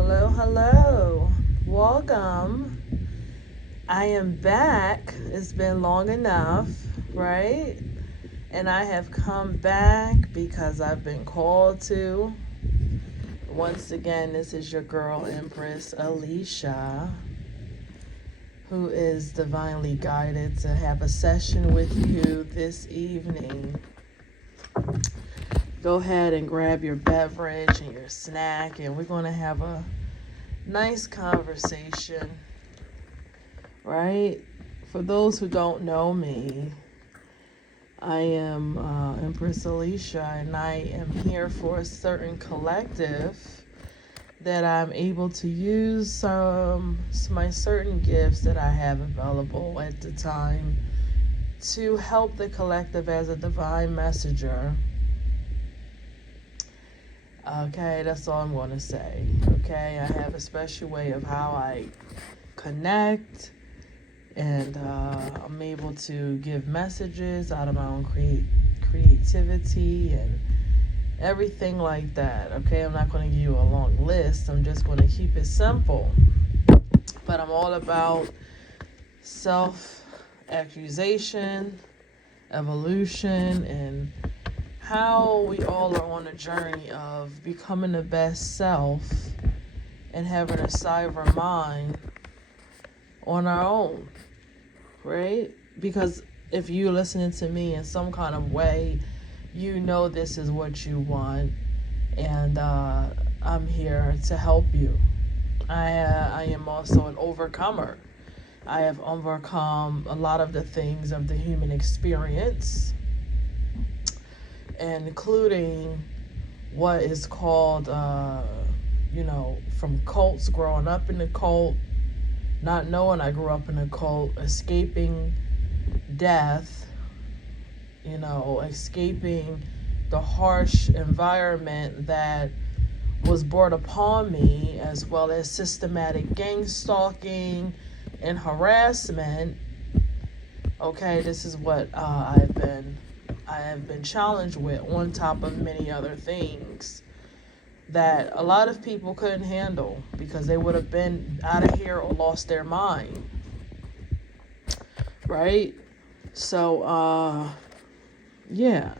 Hello, hello. Welcome. I am back. It's been long enough, right? And I have come back because I've been called to. Once again, this is your girl, Empress Alicia, who is divinely guided to have a session with you this evening. Go ahead and grab your beverage and your snack, and we're going to have a nice conversation, right? For those who don't know me, I am Empress Alicia, and I am here for a certain collective that I'm able to use my certain gifts that I have available at the time to help the collective as a divine messenger. Okay, that's all I'm going to say. Okay, I have a special way of how I connect, and I'm able to give messages out of my own creativity and everything like that. Okay, I'm not going to give you a long list. I'm just going to keep it simple. But I'm all about self-accusation, evolution, and how we all are on a journey of becoming the best self and having a cyber mind on our own, right? Because if you're listening to me in some kind of way, you know this is what you want, and I'm here to help you. I am also an overcomer. I have overcome a lot of the things of the human experience, including what is called, from cults, growing up in the cult, not knowing I grew up in a cult, escaping death, escaping the harsh environment that was brought upon me, as well as systematic gang stalking and harassment. Okay, this is what I have been challenged with, on top of many other things that a lot of people couldn't handle because they would have been out of here or lost their mind, right? So, yeah.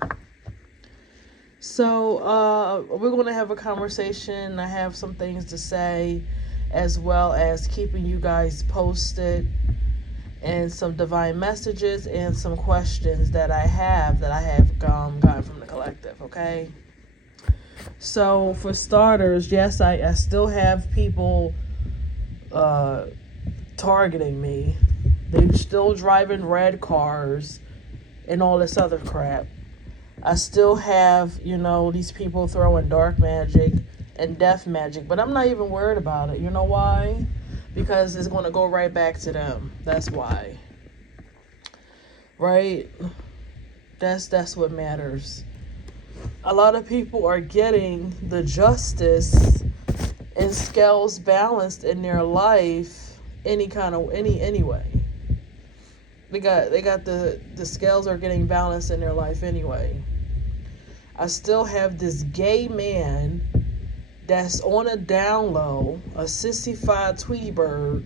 So, we're going to have a conversation. I have some things to say, as well as keeping you guys posted, and some divine messages and some questions that I have gotten from the collective, okay? So, for starters, yes, I still have people targeting me. They're still driving red cars and all this other crap. I still have, these people throwing dark magic and death magic, but I'm not even worried about it. You know why? Because it's going to go right back to them. That's why. Right? That's what matters. A lot of people are getting the justice and scales balanced in their life anyway. They got the scales are getting balanced in their life anyway. I still have this gay man that's on a down low, a sissified Tweety bird,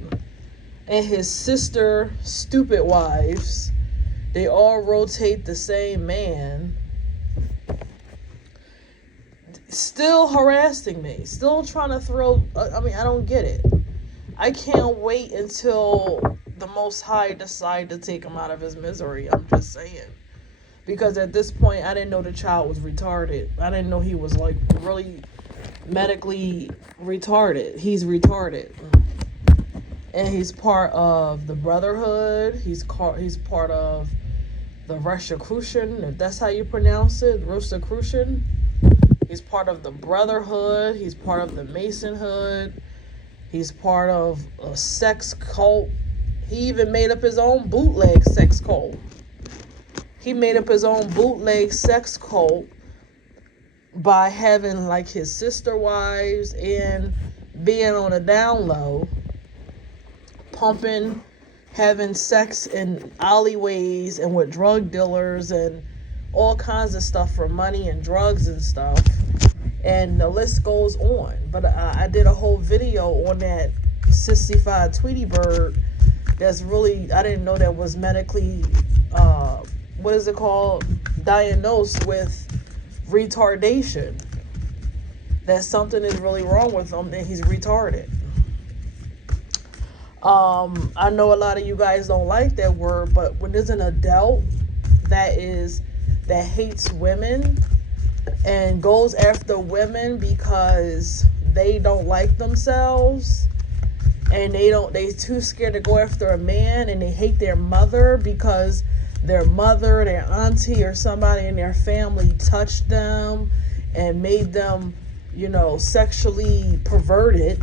and his sister stupid wives. They all rotate the same man, still harassing me, still trying to throw, I don't get it. I can't wait until the Most High decide to take him out of his misery. I'm just saying. Because at this point, I didn't know the child was retarded. I didn't know he was really medically retarded. He's retarded. And he's part of the Brotherhood. He's part of the Rosicrucian, if that's how you pronounce it, Rosicrucian. He's part of the Brotherhood. He's part of the Masonhood. He's part of a sex cult. He even made up his own bootleg sex cult. He made up his own bootleg sex cult by having his sister wives and being on a down low, pumping, having sex in alleyways and with drug dealers and all kinds of stuff for money and drugs and stuff. And the list goes on. But I did a whole video on that sissified Tweety bird that's really, I didn't know that was medically, what is it called? Diagnosed with retardation. That something is really wrong with him and he's retarded. I know a lot of you guys don't like that word, but when there's an adult that hates women and goes after women because they don't like themselves, and they too scared to go after a man, and they hate their mother because their mother, their auntie, or somebody in their family touched them and made them, sexually perverted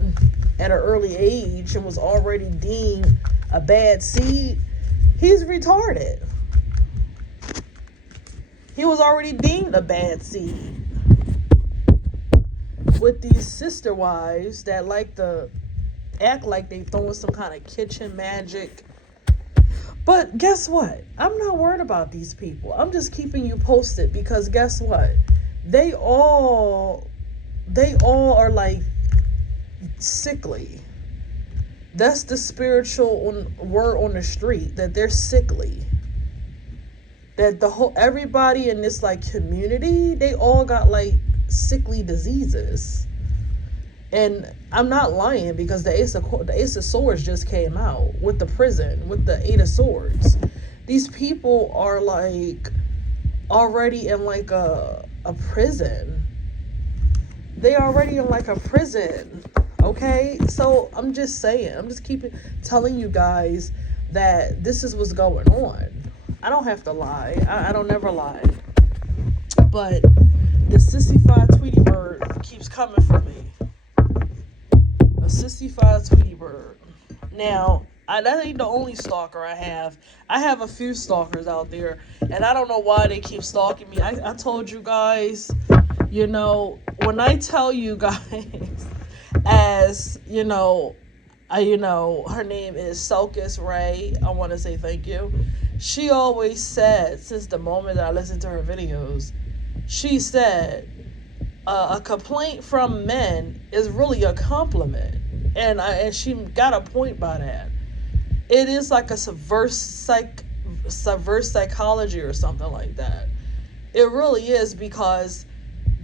at an early age and was already deemed a bad seed. He's retarded. He was already deemed a bad seed. With these sister wives that like to act like they throwing some kind of kitchen magic. But guess what? I'm not worried about these people. I'm just keeping you posted because guess what? They all are like sickly. That's the spiritual word on the street, that they're sickly. That everybody in this like community, they all got like sickly diseases. And I'm not lying because the Ace of Swords just came out with the prison, with the Eight of Swords. These people are like already in like a prison. They already in like a prison. Okay? So I'm just saying, I'm just telling you guys that this is what's going on. I don't have to lie. I don't never lie. But the sissified Tweety bird keeps coming for me. A sissified Tweety bird. Now, that ain't the only stalker I have. I have a few stalkers out there, and I don't know why they keep stalking me. I told you guys, when I tell you guys, as her name is Sulcus Ray, I want to say thank you. She always said, since the moment that I listened to her videos, she said, a complaint from men is really a compliment. And she got a point by that. It is like a subverse psychology or something like that. It really is, because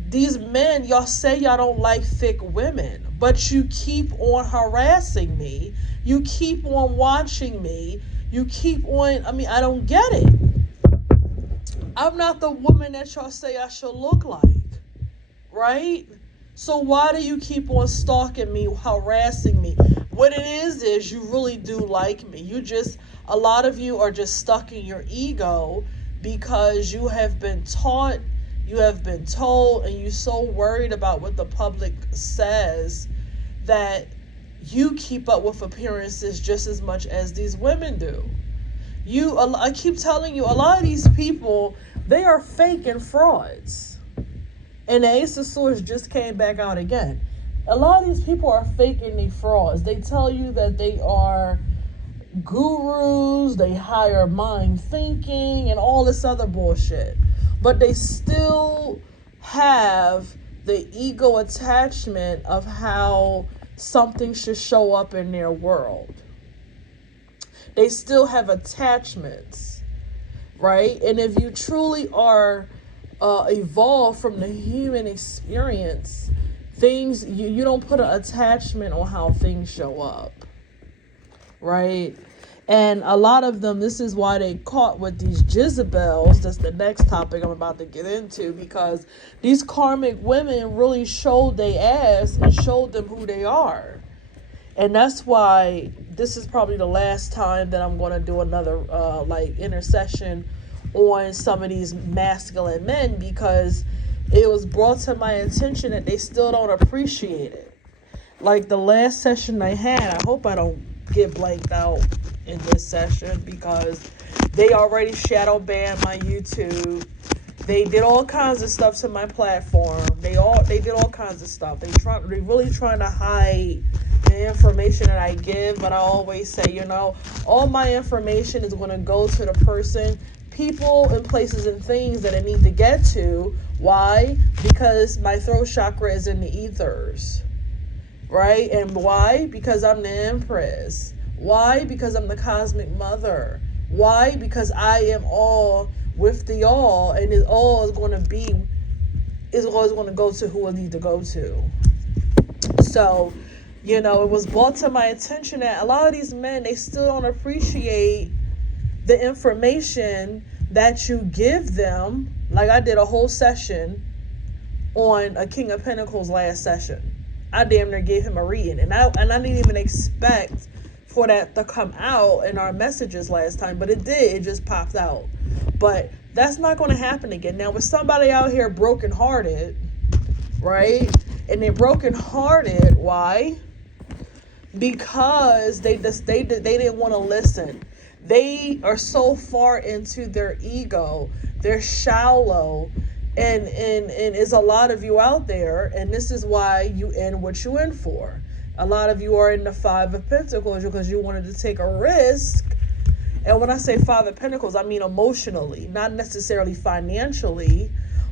these men, y'all say y'all don't like thick women, but you keep on harassing me. You keep on watching me. You keep on, I don't get it. I'm not the woman that y'all say I should look like, right? So why do you keep on stalking me, harassing me? What it is you really do like me. A lot of you are just stuck in your ego because you have been taught, you have been told, and you're so worried about what the public says that you keep up with appearances just as much as these women do. I keep telling you, a lot of these people, they are fake and frauds. And the Ace of Swords just came back out again. A lot of these people are fake and they frauds. They tell you that they are gurus, they hire mind thinking and all this other bullshit. But they still have the ego attachment of how something should show up in their world. They still have attachments, right? And if you truly are evolved from the human experience, things, you don't put an attachment on how things show up, right? And a lot of them, this is why they caught with these Jezebels. That's the next topic I'm about to get into, because these karmic women really showed their ass and showed them who they are. And that's why this is probably the last time that I'm going to do another intercession on some of these masculine men, because it was brought to my attention that they still don't appreciate it. Like the last session I had, I hope I don't get blanked out in this session, because they already shadow banned my YouTube. They did all kinds of stuff to my platform. They did all kinds of stuff. They really trying to hide the information that I give, but I always say, all my information is going to go to the person people and places and things that I need to get to. Why? Because my throat chakra is in the ethers, right? And why? Because I'm the Empress. Why? Because I'm the cosmic mother. Why? Because I am all with the all, and it all is going to be, is always going to go to who I need to go to. So, you know, it was brought to my attention that a lot of these men, they still don't appreciate the information that you give them. Like I did a whole session on a King of Pentacles last session. I damn near gave him a reading, and I didn't even expect for that to come out in our messages last time, but it did. It just popped out. But that's not going to happen again. Now, with somebody out here brokenhearted, right? And they're brokenhearted, why? Because they didn't want to listen. They are so far into their ego. They're shallow. And there's a lot of you out there, and this is why you in what you in for. A lot of you are in the Five of Pentacles because you wanted to take a risk. And when I say Five of Pentacles, I mean emotionally, not necessarily financially,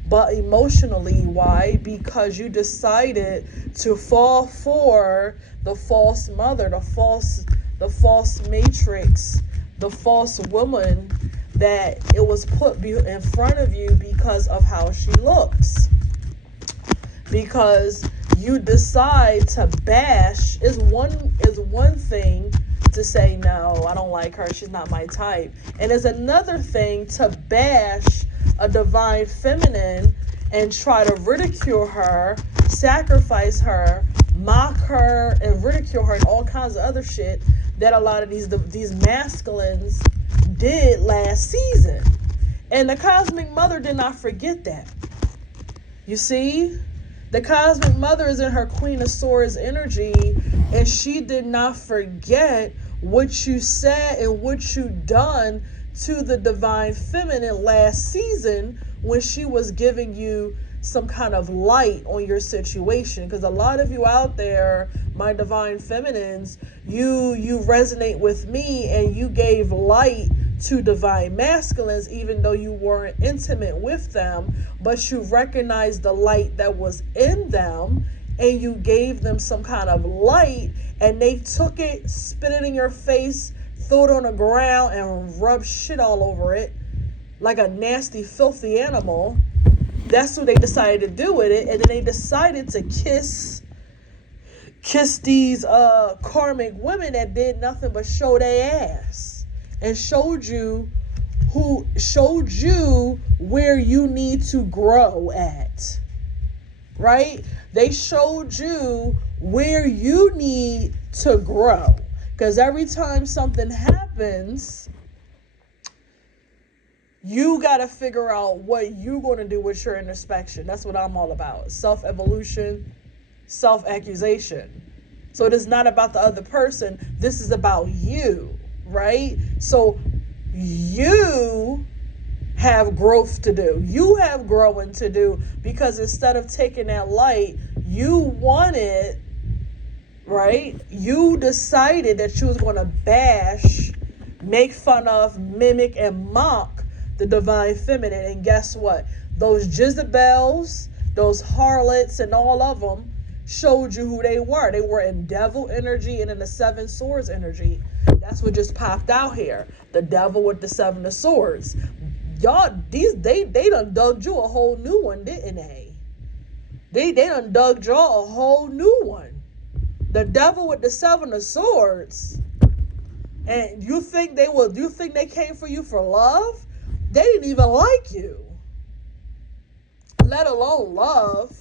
but emotionally. Why? Because you decided to fall for the false mother, the false matrix, the false woman that it was put in front of you because of how she looks. Because you decide to bash is one thing to say, no, I don't like her, she's not my type. And it's another thing to bash a divine feminine and try to ridicule her, sacrifice her, mock her, and ridicule her, and all kinds of other shit that a lot of these masculines did last season. And the Cosmic Mother did not forget that. You see? The Cosmic Mother is in her Queen of Swords energy, and she did not forget what you said and what you done to the Divine Feminine last season when she was giving you some kind of light on your situation. Because a lot of you out there, my Divine Feminines, you resonate with me, and you gave light to Divine Masculines even though you weren't intimate with them, but you recognized the light that was in them, and you gave them some kind of light, and they took it, spit it in your face, threw it on the ground, and rubbed shit all over it like a nasty, filthy animal. That's what they decided to do with it. And then they decided to kiss these karmic women that did nothing but show their ass, and showed you where you need to grow at, right? They showed you where you need to grow. Because every time something happens, you got to figure out what you're going to do with your introspection. That's what I'm all about. Self-evolution, self-accusation. So it is not about the other person. This is about you, right? So you have growth to do. You have growing to do, because instead of taking that light, you wanted, right? You decided that you was going to bash, make fun of, mimic, and mock the Divine Feminine. And guess what? Those Jezebels, those harlots, and all of them showed you who they were. They were in devil energy and in the Seven Swords energy. That's what just popped out here. The devil with the Seven of Swords. Y'all, they done dug you a whole new one, didn't they? They done dug y'all a whole new one. The devil with the Seven of Swords. And you think they came for you for love? They didn't even like you, let alone love.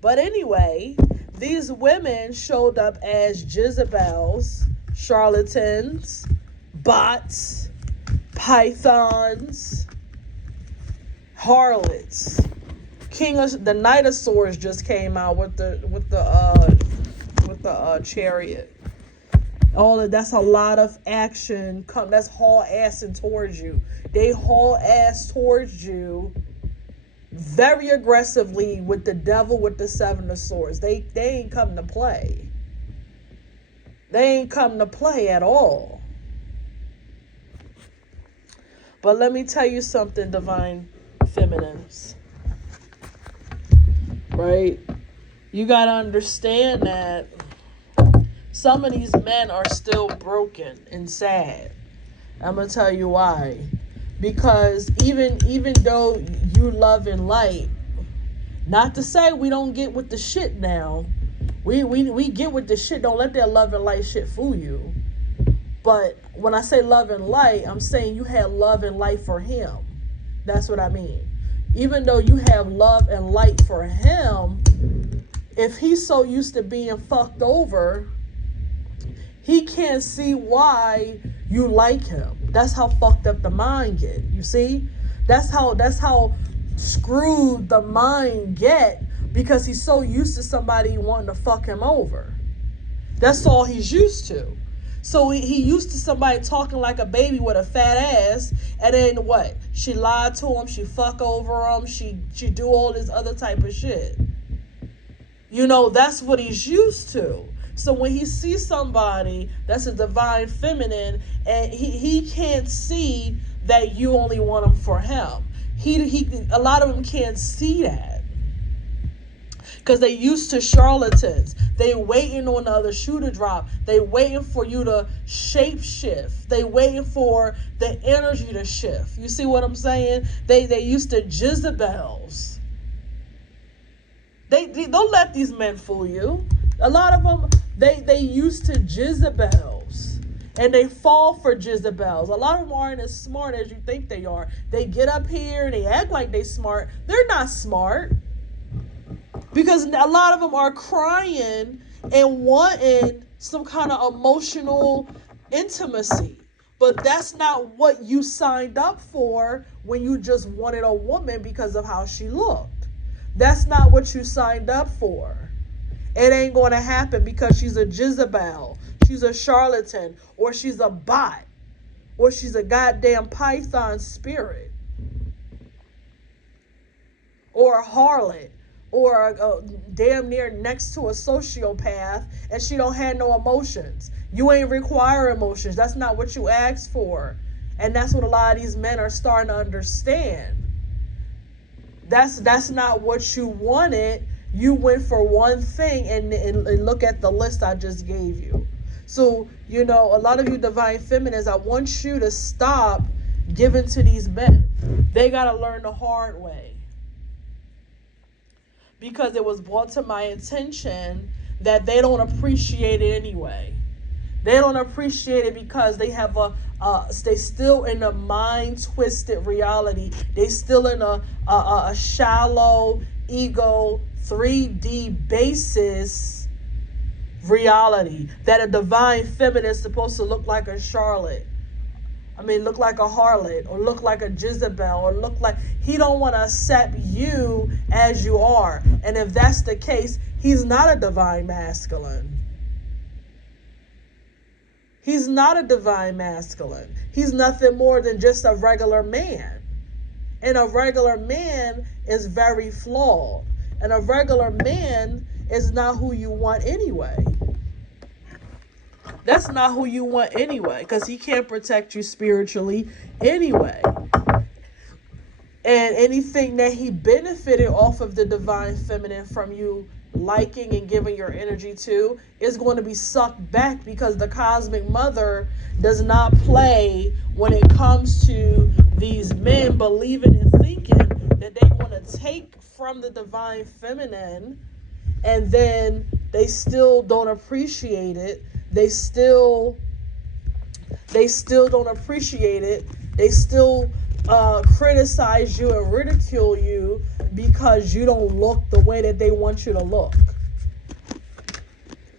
But anyway, these women showed up as Jezebels, charlatans, bots, pythons, harlots. The Knight of Swords just came out with the chariot. That's a lot of action. That's haul assing towards you. They haul ass towards you very aggressively with the devil with the Seven of Swords. They ain't come to play. They ain't come to play at all. But let me tell you something, divine feminines. Right? You got to understand that some of these men are still broken and sad. I'm going to tell you why. Because even though you love and light, not to say we don't get with the shit now. We get with the shit. Don't let that love and light shit fool you. But when I say love and light, I'm saying you had love and light for him. That's what I mean. Even though you have love and light for him, if he's so used to being fucked over, he can't see why you like him. That's how fucked up the mind get. You see? That's how screwed the mind get, because he's so used to somebody wanting to fuck him over. That's all he's used to. So he used to somebody talking like a baby with a fat ass, and then what? She lied to him, she fuck over him, she do all this other type of shit. You know, that's what he's used to. So when he sees somebody that's a divine feminine, and he can't see that you only want him for him. A lot of them can't see that. Because they used to charlatans. They waiting on the other shoe to drop. They waiting for you to shape shift. They waiting for the energy to shift. You see what I'm saying? They used to Jezebels. They don't let these men fool you. A lot of them, they used to Jezebels. And they fall for Jezebels. A lot of them aren't as smart as you think they are. They get up here and they act like they smart. They're not smart. Because a lot of them are crying and wanting some kind of emotional intimacy. But that's not what you signed up for when you just wanted a woman because of how she looked. That's not what you signed up for. It ain't going to happen because she's a Jezebel, she's a charlatan, or she's a bot, or she's a goddamn python spirit, or a harlot, or a damn near next to a sociopath, and she don't have no emotions. You ain't require emotions. That's not what you asked for. And that's what a lot of these men are starting to understand. That's not what you wanted. You went for one thing, and look at the list I just gave you. So, you know, a lot of you divine feminines, I want you to stop giving to these men. They got to learn the hard way. Because it was brought to my attention that they don't appreciate it anyway. They don't appreciate it because they have they still in a mind twisted reality. They still in a shallow ego 3D basis reality that a divine feminine is supposed to look like a charlotte. Look like a harlot, or look like a Jezebel, or look like... He don't want to accept you as you are. And if that's the case, he's not a divine masculine. He's not a divine masculine. He's nothing more than just a regular man. And a regular man is very flawed. And a regular man is not who you want anyway. That's not who you want anyway, because he can't protect you spiritually anyway. And anything that he benefited off of the divine feminine from you liking and giving your energy to is going to be sucked back, because the cosmic mother does not play when it comes to these men believing and thinking that they want to take from the divine feminine, and then they still don't appreciate it. They still don't appreciate it. They still criticize you and ridicule you because you don't look the way that they want you to look.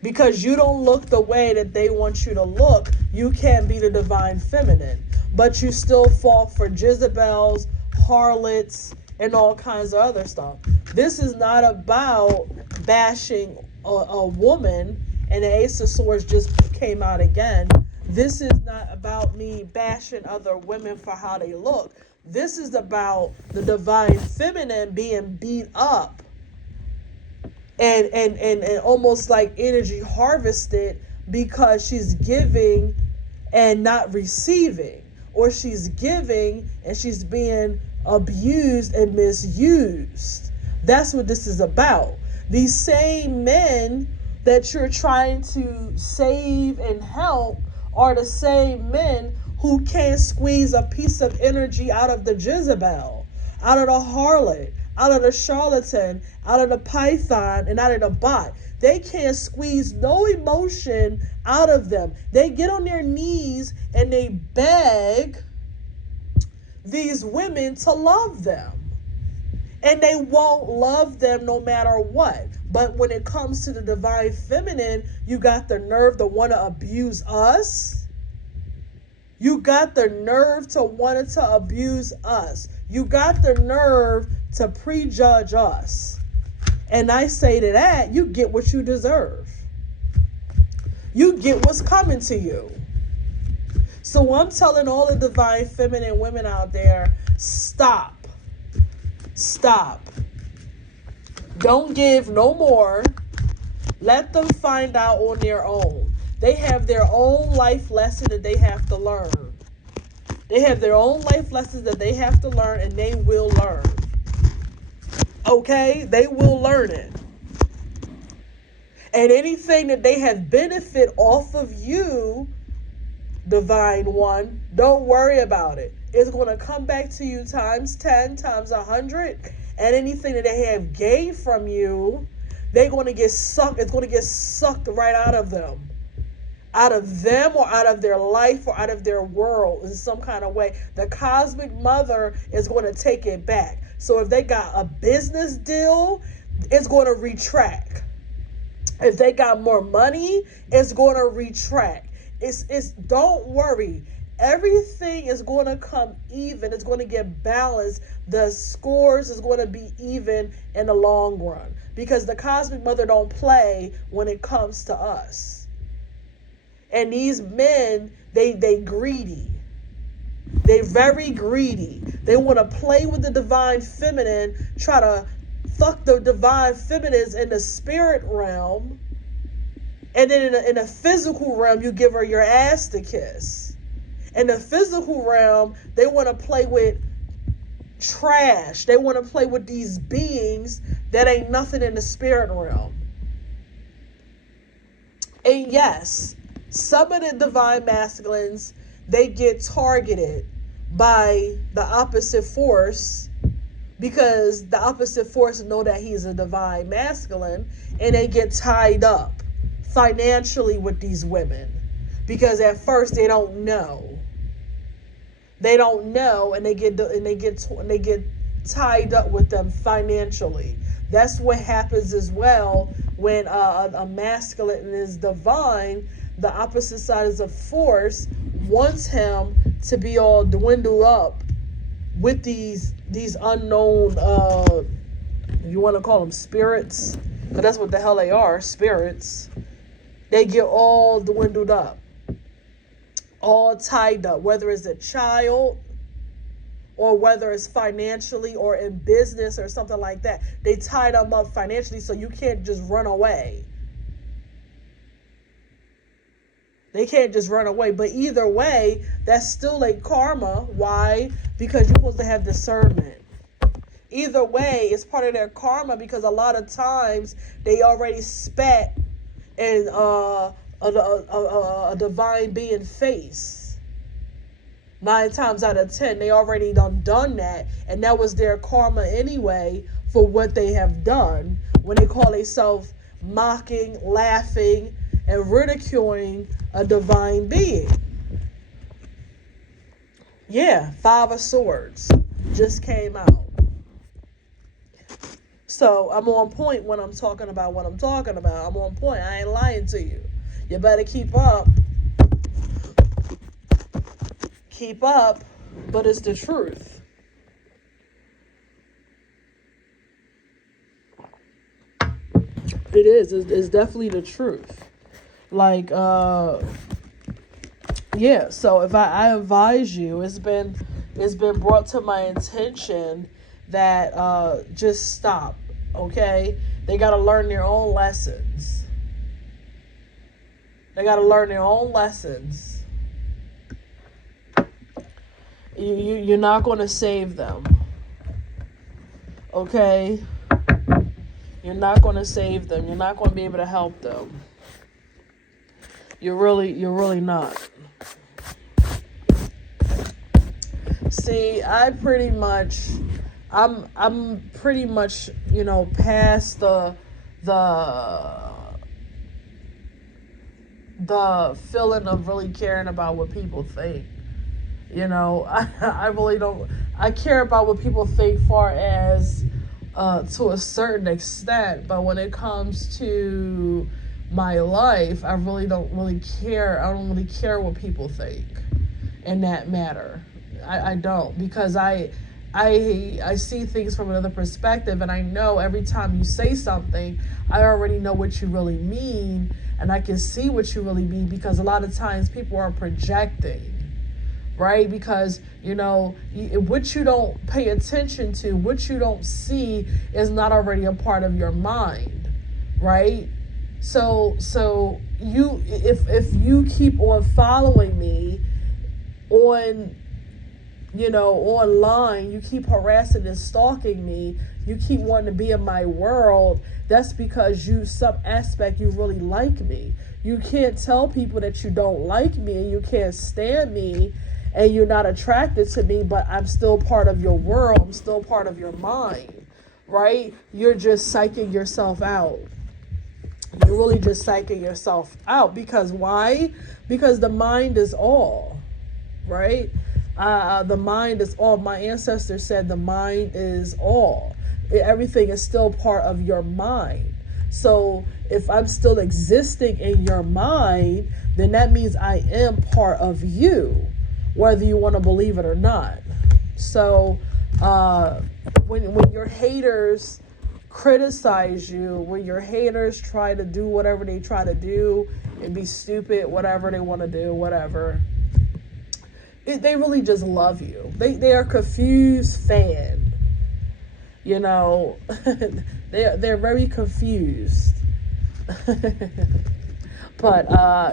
Because you don't look the way that they want you to look, you can't be the divine feminine. But you still fall for Jezebels, harlots, and all kinds of other stuff. This is not about bashing a woman, and the Ace of Swords just came out again. This is not about me bashing other women for how they look. This is about the divine feminine being beat up and almost like energy harvested because she's giving and not receiving. or she's giving and she's being abused and misused. That's what this is about. These same men that you're trying to save and help are the same men who can't squeeze a piece of energy out of the Jezebel, out of the harlot, out of the charlatan, out of the python, and out of the bot. They can't squeeze no emotion out of them. They get on their knees and they beg these women to love them. And they won't love them no matter what. But when it comes to the divine feminine, you got the nerve to want to abuse us. You got the nerve to want to abuse us. You got the nerve to prejudge us. And I say to that, you get what you deserve. You get what's coming to you. So I'm telling all the divine feminine women out there, stop. Stop. Don't give no more. Let them find out on their own. They have their own life lesson that they have to learn. They have their own life lessons that they have to learn, and they will learn. Okay? They will learn it. And anything that they have benefit off of you, divine one, don't worry about it. It's going to come back to you times 10, times 100. And anything that they have gained from you, they're going to get sucked. It's going to get sucked right out of them. Out of them or out of their life or out of their world in some kind of way. The cosmic mother is going to take it back. So if they got a business deal, it's going to retract. If they got more money, it's going to retract. It's don't worry. Everything is going to come even. It's going to get balanced. The scores is going to be even in the long run. Because the cosmic mother don't play when it comes to us. And these men, they greedy. They very greedy. They want to play with the divine feminine, try to fuck the divine feminines in the spirit realm. And then in the physical realm, you give her your ass to kiss. In the physical realm, they want to play with trash. They want to play with these beings that ain't nothing in the spirit realm. And yes, some of the divine masculines, they get targeted by the opposite force because the opposite force know that he's a divine masculine, and they get tied up financially with these women because at first they don't know. They don't know, and they get tied up with them financially. That's what happens as well when a masculine is divine. The opposite side is a force wants him to be all dwindled up with these unknown, you want to call them spirits, but that's what the hell they are, spirits. They get all dwindled up, all tied up, whether it's a child or whether it's financially or in business or something like that. They tie them up financially so you can't just run away. They can't just run away. But either way, that's still a karma. Why? Because you're supposed to have discernment. Either way, it's part of their karma because a lot of times they already spat in a divine being face. 9 times out of 10, they already done that. And that was their karma anyway for what they have done when they call themselves mocking, laughing, and ridiculing a divine being. Yeah, 5 of Swords just came out. So I'm on point when I'm talking about what I'm talking about. I'm on point. I ain't lying to you. You better keep up. Keep up, but it's the truth. It is. It's definitely the truth. Like, yeah. So if I advise you, it's been brought to my attention that just stop. Okay, they got to learn their own lessons. They got to learn their own lessons. You're not going to save them. Okay? You're not going to save them. You're not going to be able to help them. You're really not. See, I'm pretty much, past the feeling of really caring about what people think. I really don't. I care about what people think, far as to a certain extent, but when it comes to my life, I really don't really care. I don't really care what people think in that matter. I don't, because I see things from another perspective, and I know every time you say something, I already know what you really mean, and I can see what you really mean, because a lot of times people are projecting, right? Because, what you don't pay attention to, what you don't see, is not already a part of your mind, right? So you, if you keep on following me on, online, you keep harassing and stalking me, you keep wanting to be in my world, that's because some aspect, you really like me. You can't tell people that you don't like me and you can't stand me and you're not attracted to me, but I'm still part of your world, I'm still part of your mind, right? You're just psyching yourself out. You're really just psyching yourself out. Because why? Because the mind is all, right? The mind is all. My ancestors said the mind is all. Everything is still part of your mind. So if I'm still existing in your mind, then that means I am part of you, whether you want to believe it or not. So when your haters criticize you, when your haters try to do whatever they try to do and be stupid, whatever they want to do, whatever, they really just love you. They are confused fan. They're very confused. But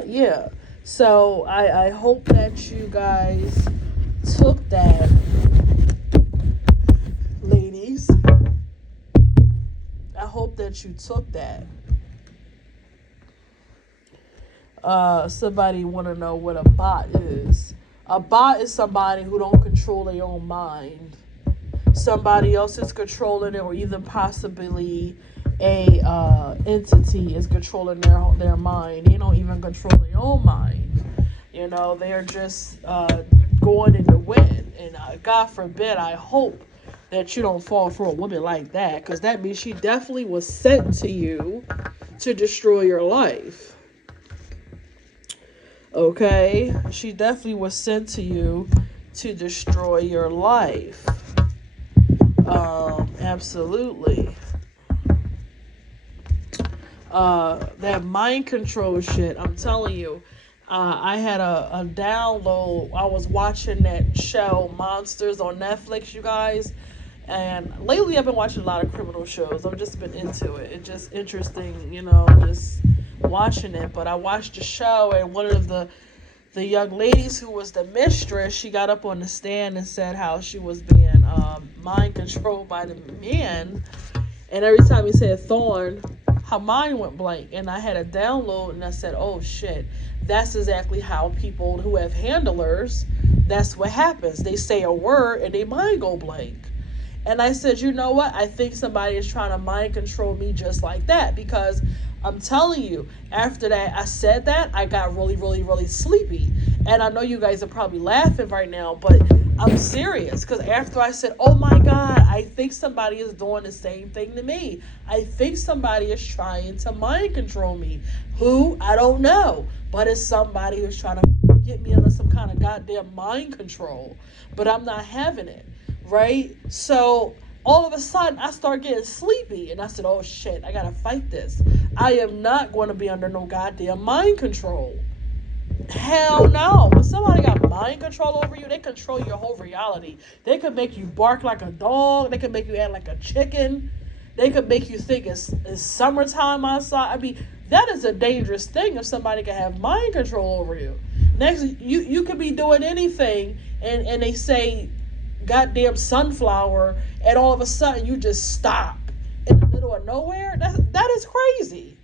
yeah. So I hope that you guys took that, ladies. I hope that you took that. Somebody want to know what a bot is. A bot is somebody who don't control their own mind. Somebody else is controlling it, or even possibly a entity is controlling their mind. They don't even control their own mind. They're just going in the wind. And God forbid, I hope that you don't fall for a woman like that, because that means she definitely was sent to you to destroy your life. Okay? She definitely was sent to you to destroy your life. Absolutely. That mind control shit, I'm telling you. I had a download. I was watching that show, Monsters, on Netflix, you guys. And lately I've been watching a lot of criminal shows. I've just been into it. It's just interesting, just watching it. But I watched the show, and one of the young ladies who was the mistress, she got up on the stand and said how she was being mind controlled by the men. And every time he said Thorn, her mind went blank. And I had a download, and I said, oh shit, that's exactly how people who have handlers, that's what happens. They say a word and their mind go blank. And I said, you know what? I think somebody is trying to mind control me just like that, because I'm telling you, after that, I said that, I got really, really, really sleepy. And I know you guys are probably laughing right now, but I'm serious, because after I said, oh my God, I think somebody is doing the same thing to me. I think somebody is trying to mind control me. Who? I don't know. But it's somebody who's trying to get me under some kind of goddamn mind control. But I'm not having it. Right? So all of a sudden I start getting sleepy, and I said, oh shit, I gotta fight this. I am not going to be under no goddamn mind control. Hell no. When somebody got mind control over you, they control your whole reality. They could make you bark like a dog. They could make you act like a chicken. They could make you think it's summertime outside. I mean, that is a dangerous thing if somebody can have mind control over you. Next, you could be doing anything, and they say goddamn sunflower, and all of a sudden you just stop in the middle of nowhere. That is crazy.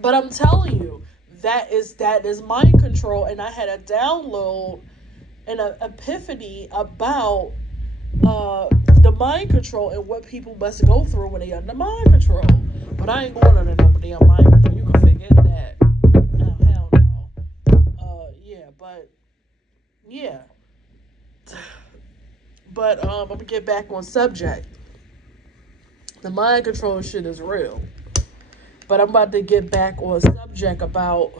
But I'm telling you, that is mind control, and I had a download, an epiphany about the mind control and what people must go through when they under mind control. But I ain't going under no damn mind control. You can forget that. Oh, hell no. Yeah, but yeah. But I'm gonna get back on subject. The mind control shit is real. But I'm about to get back on subject about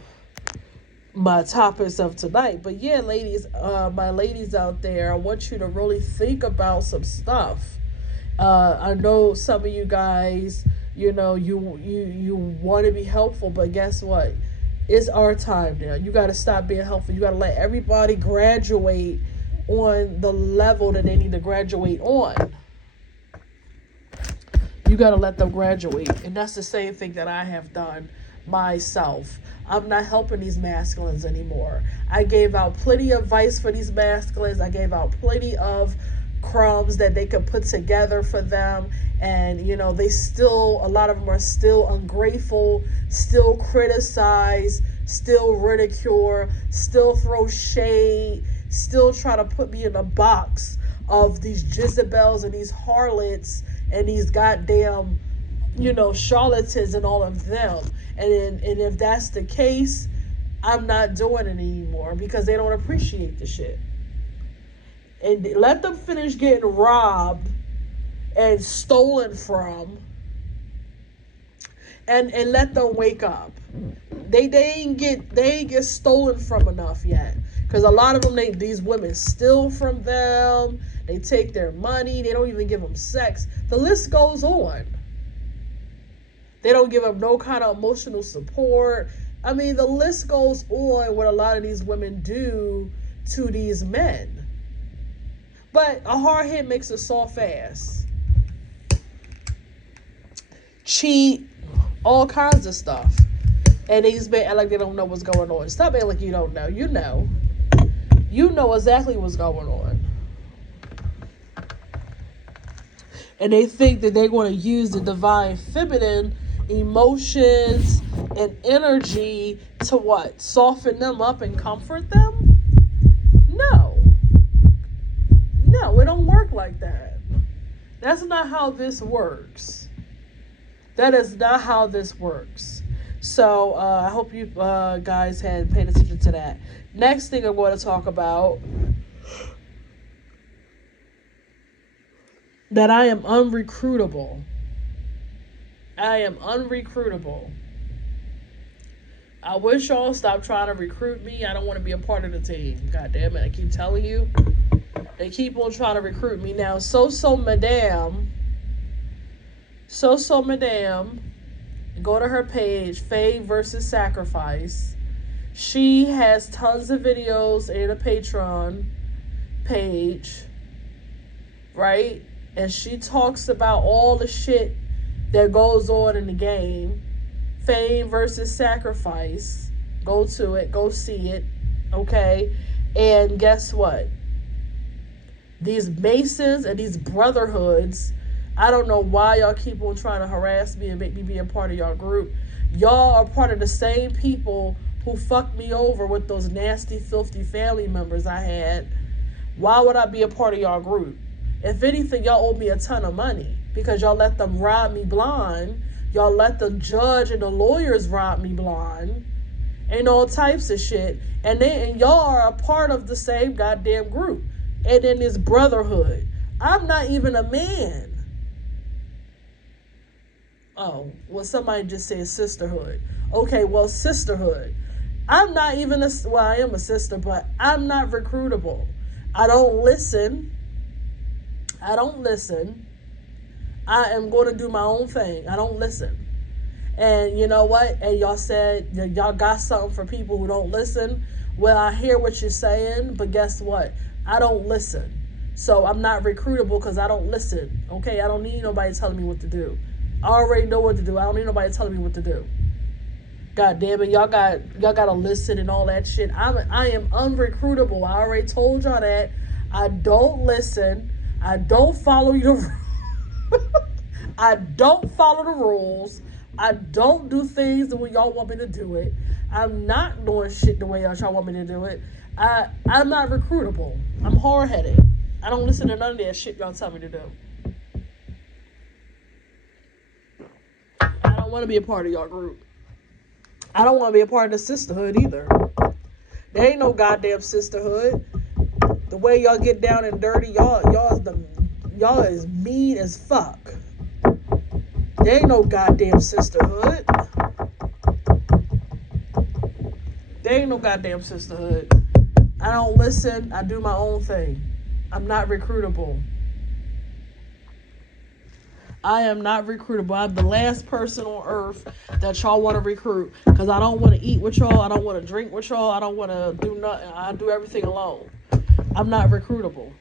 my topics of tonight. But yeah, ladies, my ladies out there, I want you to really think about some stuff. I know some of you guys, you want to be helpful, but guess what? It's our time now. You got to stop being helpful. You got to let everybody graduate on the level that they need to graduate on. You got to let them graduate. And that's the same thing that I have done myself. I'm not helping these masculines anymore. I gave out plenty of advice for these masculines. I gave out plenty of crumbs that they could put together for them. And, they still, a lot of them are still ungrateful, still criticize, still ridicule, still throw shade, still try to put me in a box of these Jezebels and these harlots and these goddamn, charlatans and all of them. And if that's the case, I'm not doing it anymore because they don't appreciate the shit. And let them finish getting robbed and stolen from, and let them wake up. They ain't get stolen from enough yet, because a lot of them, these women steal from them. They take their money. They don't even give them sex. The list goes on. They don't give them no kind of emotional support. I mean, the list goes on what a lot of these women do to these men. But a hard hit makes a soft ass. Cheat, all kinds of stuff. And they just act like they don't know what's going on. Stop acting like you don't know. You know. You know exactly what's going on. And they think that they're going to use the divine feminine emotions and energy to what? Soften them up and comfort them? No. No, it don't work like that. That's not how this works. That is not how this works. So I hope you guys had paid attention to that. Next thing I'm going to talk about, that I am unrecruitable. I am unrecruitable. I wish y'all stop trying to recruit me. I don't want to be a part of the team. God damn it, I keep telling you. They keep on trying to recruit me now. Madame, go to her page, Faith versus Sacrifice. She has tons of videos in a Patreon page, right? And she talks about all the shit that goes on in the game. Fame versus Sacrifice. Go to it. Go see it. Okay? And guess what? These Masons and these brotherhoods, I don't know why y'all keep on trying to harass me and make me be a part of y'all group. Y'all are part of the same people who fucked me over with those nasty, filthy family members I had. Why would I be a part of y'all group? If anything, y'all owe me a ton of money because y'all let them rob me blind. Y'all let the judge and the lawyers rob me blind. And all types of shit. And y'all are a part of the same goddamn group. And in this brotherhood. I'm not even a man. Oh, well, somebody just said sisterhood. Okay, well, sisterhood. I'm not even I am a sister, but I'm not recruitable. I don't listen. I am going to do my own thing. I don't listen. And you know what? And y'all said y'all got something for people who don't listen. Well, I hear what you're saying, but guess what? I don't listen. So I'm not recruitable because I don't listen. Okay? I don't need nobody telling me what to do. I already know what to do. I don't need nobody telling me what to do. God damn it, y'all gotta listen and all that shit. I am unrecruitable. I already told y'all that. I don't listen. I don't follow your I don't follow the rules. I don't do things the way y'all want me to do it. I'm not doing shit the way y'all want me to do it. I'm not recruitable. I'm hard headed. I don't listen to none of that shit y'all tell me to do. I don't want to be a part of y'all group. I don't want to be a part of the sisterhood either. There ain't no goddamn sisterhood. The way y'all get down and dirty, y'all is mean as fuck. There ain't no goddamn sisterhood. There ain't no goddamn sisterhood. I don't listen. I do my own thing. I'm not recruitable. I am not recruitable. I'm the last person on earth that y'all want to recruit because I don't want to eat with y'all. I don't want to drink with y'all. I don't want to do nothing. I do everything alone. I'm not recruitable.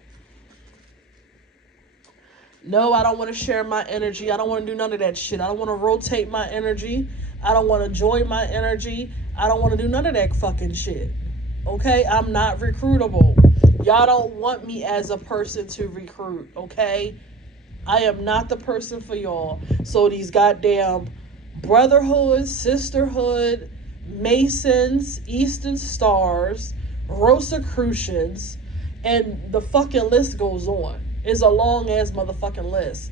No, I don't want to share my energy. I don't want to do none of that shit. I don't want to rotate my energy. I don't want to join my energy. I don't want to do none of that fucking shit. Okay? I'm not recruitable. Y'all don't want me as a person to recruit. Okay? I am not the person for y'all. So these goddamn brotherhood, sisterhood, Masons, Eastern Stars, Rosicrucians, and the fucking list goes on. It's a long ass motherfucking list.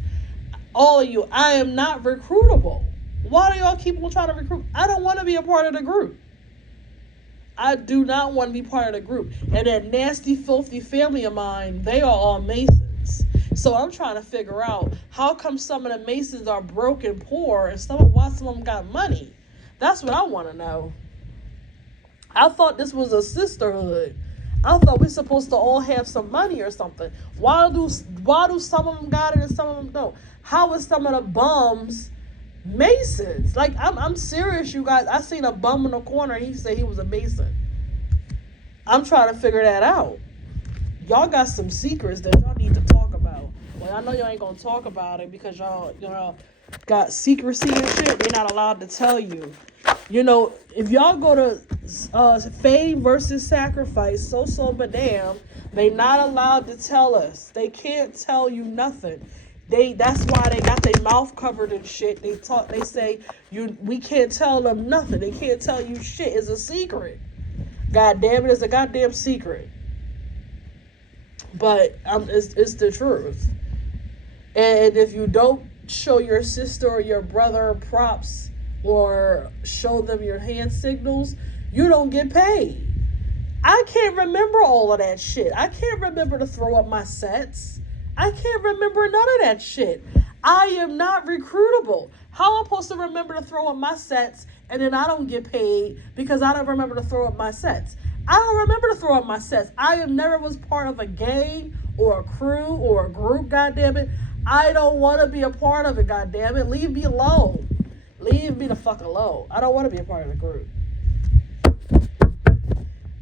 All of you, I am not recruitable. Why do y'all keep on trying to recruit? I don't want to be a part of the group. I do not want to be part of the group. And that nasty, filthy family of mine, they are all Masons. So I'm trying to figure out how come some of the Masons are broke and poor and why some of them got money. That's what I want to know. I thought this was a sisterhood. I thought we're supposed to all have some money or something. Why do some of them got it and some of them don't? How is some of the bums Masons? Like, I'm serious, you guys. I seen a bum in the corner and he said he was a Mason. I'm trying to figure that out. Y'all got some secrets that y'all need to talk about. Well, I know y'all ain't gonna talk about it because y'all got secrecy and shit. They're not allowed to tell you. You know, if y'all go to Fame versus Sacrifice, but damn, they not allowed to tell us. They can't tell you nothing. That's why they got their mouth covered and shit. They say we can't tell them nothing. They can't tell you shit. It's a secret. God damn it, it's a goddamn secret. But it's the truth. And if you don't show your sister or your brother props or show them your hand signals, you don't get paid. I can't remember all of that shit. I can't remember to throw up my sets. I can't remember none of that shit. I am not recruitable. How am I supposed to remember to throw up my sets and then I don't get paid because I don't remember to throw up my sets? I don't remember to throw up my sets. I never was part of a gang or a crew or a group, goddammit. I don't want to be a part of it, goddammit. Leave me alone. Leave me the fuck alone. I don't want to be a part of the group.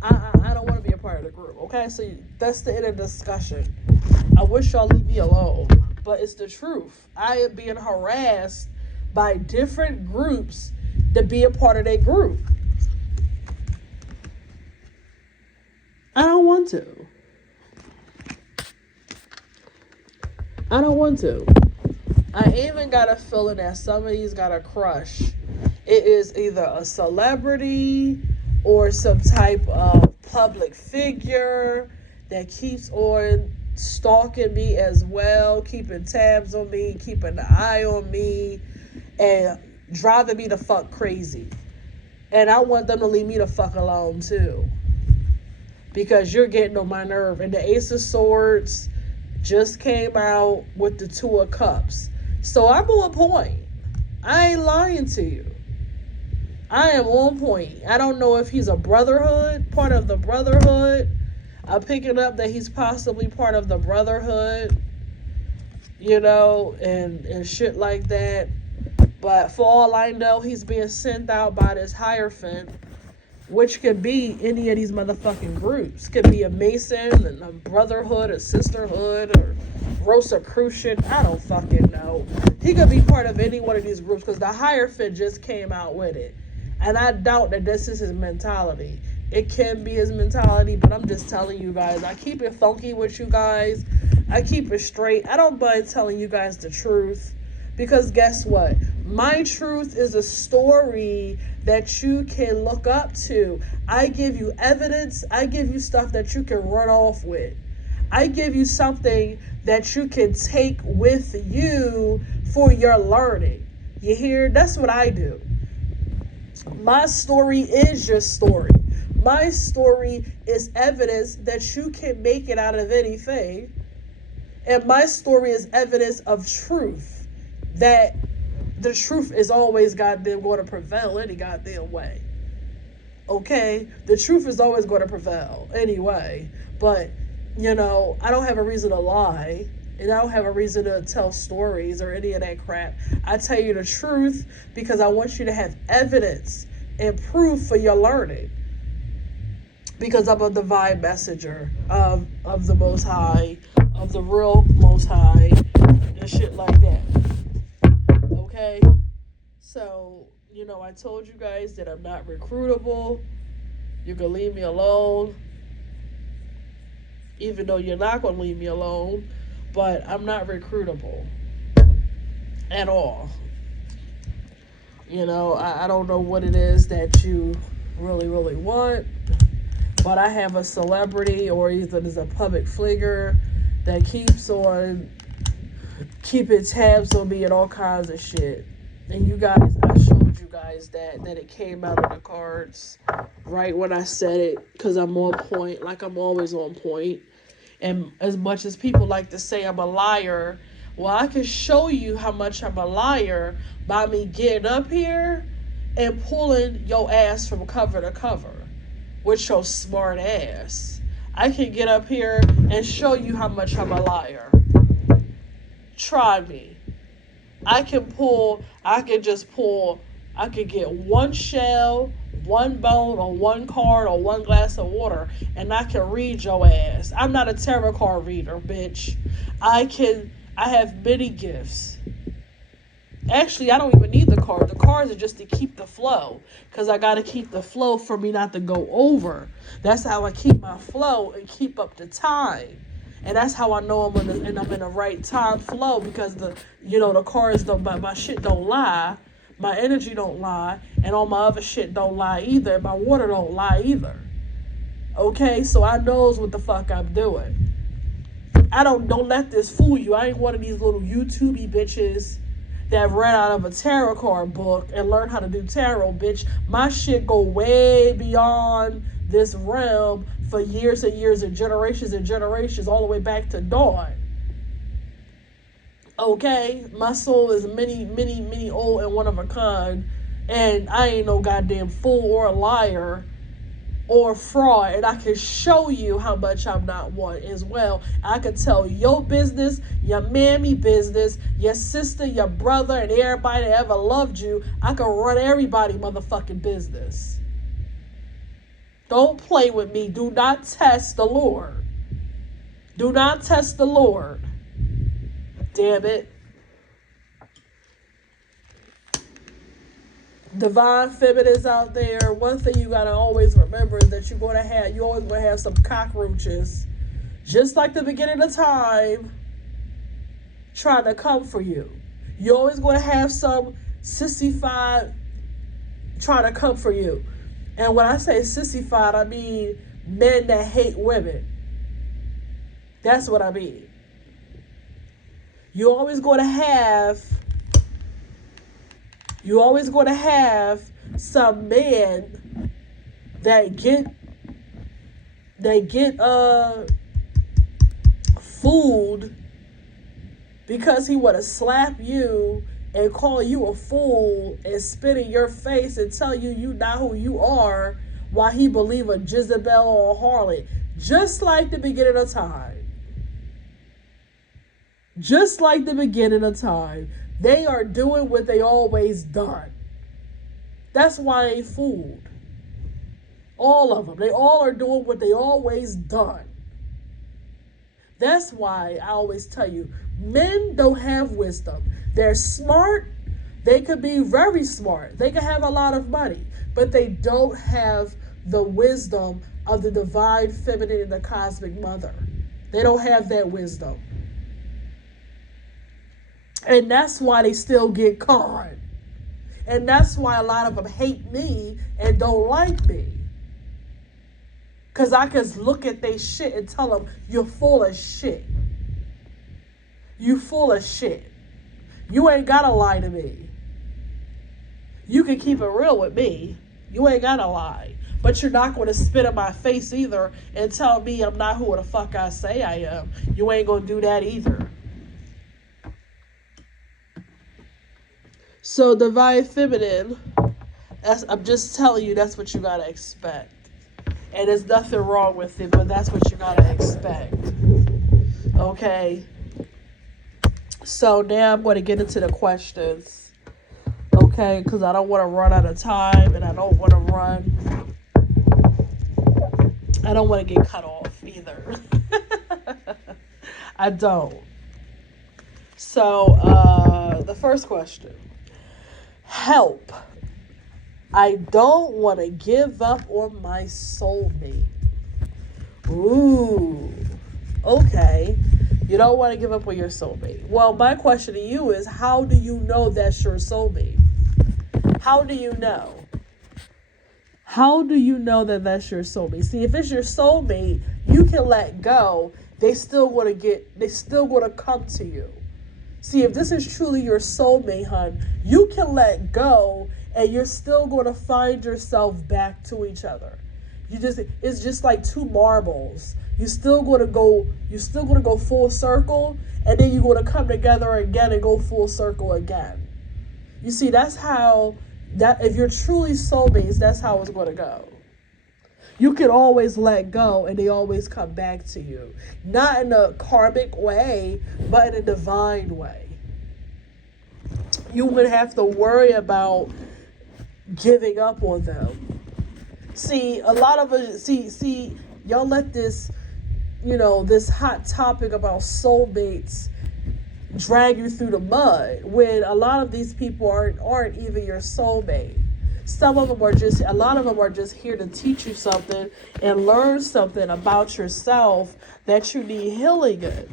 I don't want to be a part of the group, okay? So that's the end of the discussion. I wish y'all leave me alone, but it's the truth. I am being harassed by different groups to be a part of their group. I don't want to. I don't want to. I even got a feeling that somebody's got a crush. It is either a celebrity or some type of public figure that keeps on stalking me as well, keeping tabs on me, keeping an eye on me, and driving me the fuck crazy. And I want them to leave me the fuck alone too. Because you're getting on my nerve. And the Ace of Swords just came out with the Two of Cups. So I'm on point. I ain't lying to you. I am on point. I don't know if he's a brotherhood, part of the brotherhood. I'm picking up that he's possibly part of the brotherhood, you know, and shit like that. But for all I know, he's being sent out by this Hierophant, which could be any of these motherfucking groups. Could be a Mason, and a brotherhood, a sisterhood, or Rosicrucian. I don't fucking know. He could be part of any one of these groups because the Hierophant just came out with it. And I doubt that this is his mentality. It can be his mentality, but I'm just telling you guys. I keep it funky with you guys. I keep it straight. I don't mind telling you guys the truth. Because guess what? My truth is a story that you can look up to. I give you evidence. I give you stuff that you can run off with. I give you something that you can take with you for your learning. You hear? That's what I do. My story is your story. My story is evidence that you can make it out of anything. And my story is evidence of truth. That the truth is always goddamn going to prevail any goddamn way. Okay? The truth is always going to prevail anyway. But, I don't have a reason to lie. And I don't have a reason to tell stories or any of that crap. I tell you the truth because I want you to have evidence and proof for your learning. Because I'm a divine messenger of the Most High, of the real Most High, and shit like that. Okay? So, I told you guys that I'm not recruitable. You can leave me alone. Even though you're not going to leave me alone. But I'm not recruitable. At all. I don't know what it is that you really, really want. But I have a celebrity or either there's a public figure that keeping tabs on me and all kinds of shit. And you guys, I showed you guys that it came out of the cards right when I said it because I'm on point, like I'm always on point. And as much as people like to say I'm a liar, well, I can show you how much I'm a liar by me getting up here and pulling your ass from cover to cover with your smart ass. I can get up here and show you how much I'm a liar. Try me. I can get one shell, one bone, or one card, or one glass of water, and I can read your ass. I'm not a tarot card reader, bitch. I have many gifts. Actually, I don't even need the card. The cards are just to keep the flow. Because I got to keep the flow for me not to go over. That's how I keep my flow and keep up the time. And that's how I know I'm in the right time flow. Because the cards don't, my shit don't lie. My energy don't lie. And all my other shit don't lie either. My water don't lie either. Okay? So I knows what the fuck I'm doing. Don't let this fool you. I ain't one of these little YouTubey bitches that read out of a tarot card book and learn how to do tarot, bitch. My shit go way beyond this realm for years and years and generations all the way back to dawn. Okay? My soul is many, many, many old and one of a kind. And I ain't no goddamn fool or a liar or fraud, and I can show you how much I'm not one as well. I can tell your business, your mammy business, your sister, your brother, and everybody that ever loved you. I can run everybody motherfucking business. Don't play with me. Do not test the Lord. Do not test the Lord. Damn it. Divine feminines out there, one thing you gotta always remember is that you're always gonna have some cockroaches, just like the beginning of time, trying to come for you. You're always gonna have some sissified trying to come for you. And when I say sissified, I mean men that hate women. That's what I mean. You're always gonna have some man that get fooled because he want to slap you and call you a fool and spit in your face and tell you not who you are while he believe a Jezebel or a harlot. Just like the beginning of time. Just like the beginning of time. They are doing what they always done. That's why they ain't fooled. All of them. They all are doing what they always done. That's why I always tell you, men don't have wisdom. They're smart. They could be very smart. They could have a lot of money, but they don't have the wisdom of the divine feminine and the cosmic mother. They don't have that wisdom. And that's why they still get caught. And that's why a lot of them hate me and don't like me. Because I can look at their shit and tell them, you're full of shit. You full of shit. You ain't got to lie to me. You can keep it real with me. You ain't got to lie. But you're not going to spit in my face either and tell me I'm not who the fuck I say I am. You ain't going to do that either. So divine feminine, I'm just telling you, that's what you got to expect. And there's nothing wrong with it, but that's what you got to expect. Okay? So now I'm going to get into the questions. Okay? Because I don't want to run out of time, and I don't want to get cut off either. I don't. So, the first question. Help. I don't want to give up on my soulmate. Ooh. Okay. You don't want to give up on your soulmate. Well, my question to you is, how do you know that's your soulmate? How do you know? How do you know that that's your soulmate? See, if it's your soulmate, you can let go. They still want to come to you. See, if this is truly your soulmate, hun, you can let go and you're still going to find yourself back to each other. It's just like two marbles. You're still going to go full circle, and then you're going to come together again and go full circle again. You see, if you're truly soulmates, that's how it's going to go. You can always let go and they always come back to you. Not in a karmic way, but in a divine way. You wouldn't have to worry about giving up on them. See, a lot of us, y'all let this, this hot topic about soulmates drag you through the mud when a lot of these people aren't even your soulmate. A lot of them are just here to teach you something and learn something about yourself that you need healing in,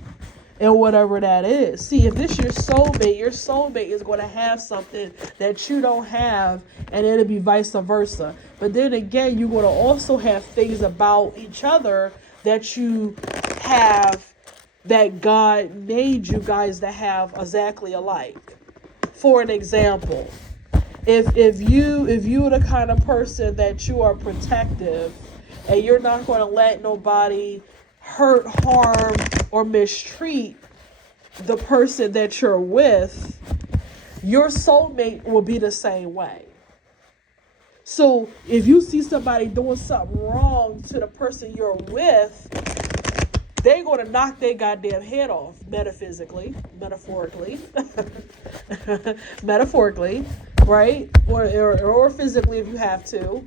and whatever that is. See, if this is your soulmate is going to have something that you don't have, and it'll be vice versa. But then again, you're going to also have things about each other that you have, that God made you guys to have exactly alike. For an example, if you're the kind of person that you are protective and you're not going to let nobody hurt, harm, or mistreat the person that you're with, your soulmate will be the same way. So if you see somebody doing something wrong to the person you're with, they're going to knock their goddamn head off, metaphorically, right? Or physically if you have to.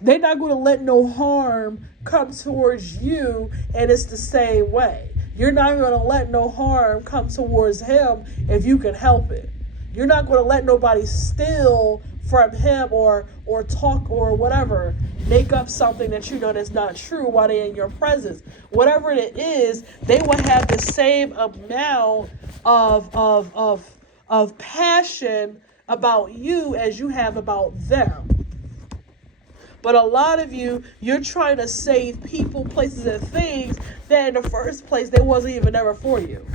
They're not going to let no harm come towards you, and it's the same way. You're not going to let no harm come towards him if you can help it. You're not going to let nobody steal from him or talk or whatever, make up something that you know that's not true while they're in your presence. Whatever it is, they will have the same amount of passion about you as you have about them. But a lot of you're trying to save people, places, and things that in the first place they wasn't even ever for you.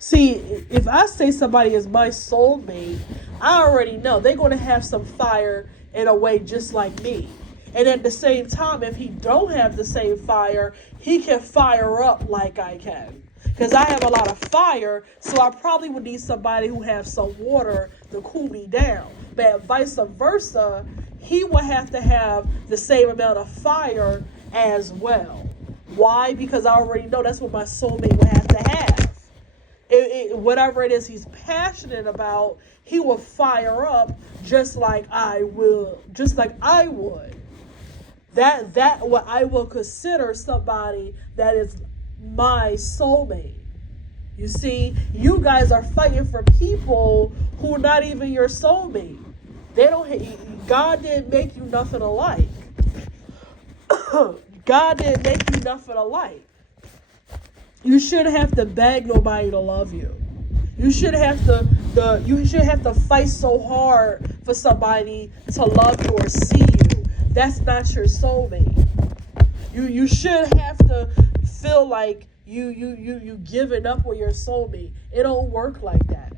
See, if I say somebody is my soulmate, I already know they're going to have some fire in a way just like me. And at the same time, if he don't have the same fire, he can fire up like I can. Because I have a lot of fire, so I probably would need somebody who has some water to cool me down. But vice versa, he would have to have the same amount of fire as well. Why? Because I already know that's what my soulmate would have to have. Whatever it is he's passionate about, he will fire up just like I would. That what I will consider somebody that is my soulmate. You see, you guys are fighting for people who are not even your soulmate. They don't. God didn't make you nothing alike. God didn't make you nothing alike. You shouldn't have to beg nobody to love you. You shouldn't have to. You shouldn't have to fight so hard for somebody to love you or see you. That's not your soulmate. You should have to feel like you giving up on your soulmate. It don't work like that.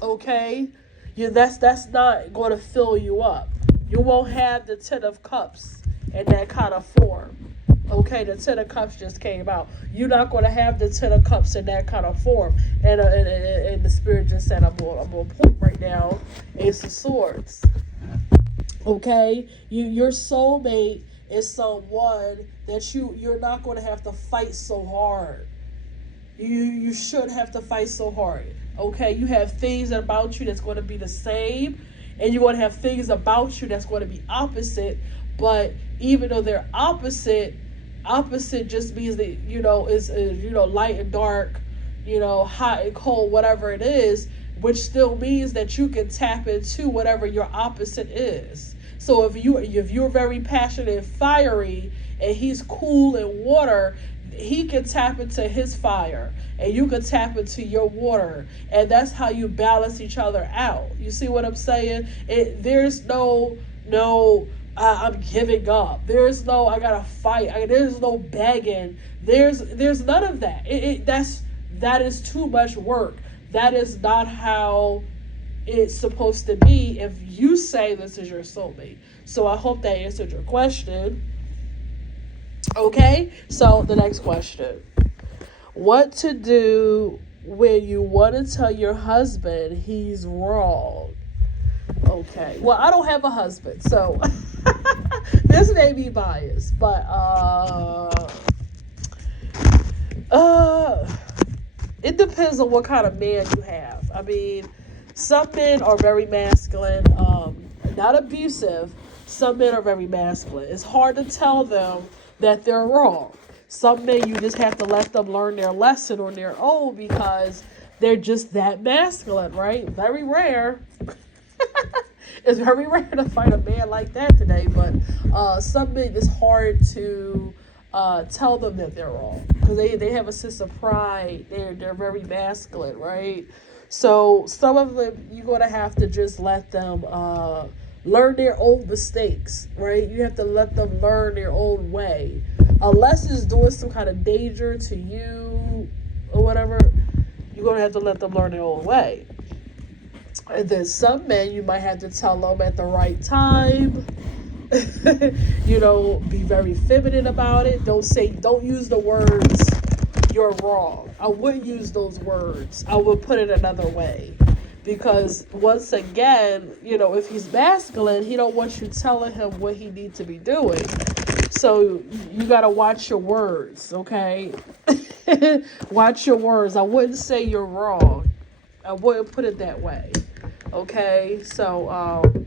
Okay? That's not going to fill you up. You won't have the Ten of Cups in that kind of form. Okay, the Ten of Cups just came out. You're not going to have the Ten of Cups in that kind of form. And the Spirit just said, I'm on point right now. Ace of Swords. Okay? Your soulmate is someone that you're not going to have to fight so hard. You shouldn't have to fight so hard. Okay? You have things about you that's going to be the same, and you're going to have things about you that's going to be opposite. But even though they're opposite just means that, is light and dark, hot and cold, whatever it is, which still means that you can tap into whatever your opposite is. So if you're very passionate and fiery, and he's cool and water, he can tap into his fire, and you can tap into your water, and that's how you balance each other out. You see what I'm saying? There's no I'm giving up. There's no I gotta fight. There's no begging. There's none of that. That is too much work. That is not how it's supposed to be if you say this is your soulmate. So I hope that answered your question. Okay, so the next question. What to do when you want to tell your husband he's wrong? Okay, well, I don't have a husband, so this may be biased, but it depends on what kind of man you have. I mean, some men are very masculine, not abusive. Some men are very masculine. It's hard to tell them that they're wrong. Some men, you just have to let them learn their lesson on their own because they're just that masculine, right? Very rare. It's very rare to find a man like that today, but some men, it's hard to tell them that they're wrong because they have a sense of pride. They're very masculine, right? So some of them, you're going to have to just let them learn their own mistakes, right? You have to let them learn their own way. Unless it's doing some kind of danger to you or whatever, you're going to have to let them learn their own way. And then some men, you might have to tell them at the right time. Be very feminine about it. Don't use the words, you're wrong. I wouldn't use those words. I would put it another way. Because once again, if he's masculine, he don't want you telling him what he needs to be doing. So you got to watch your words, okay? Watch your words. I wouldn't say you're wrong. I wouldn't put it that way. Okay? So,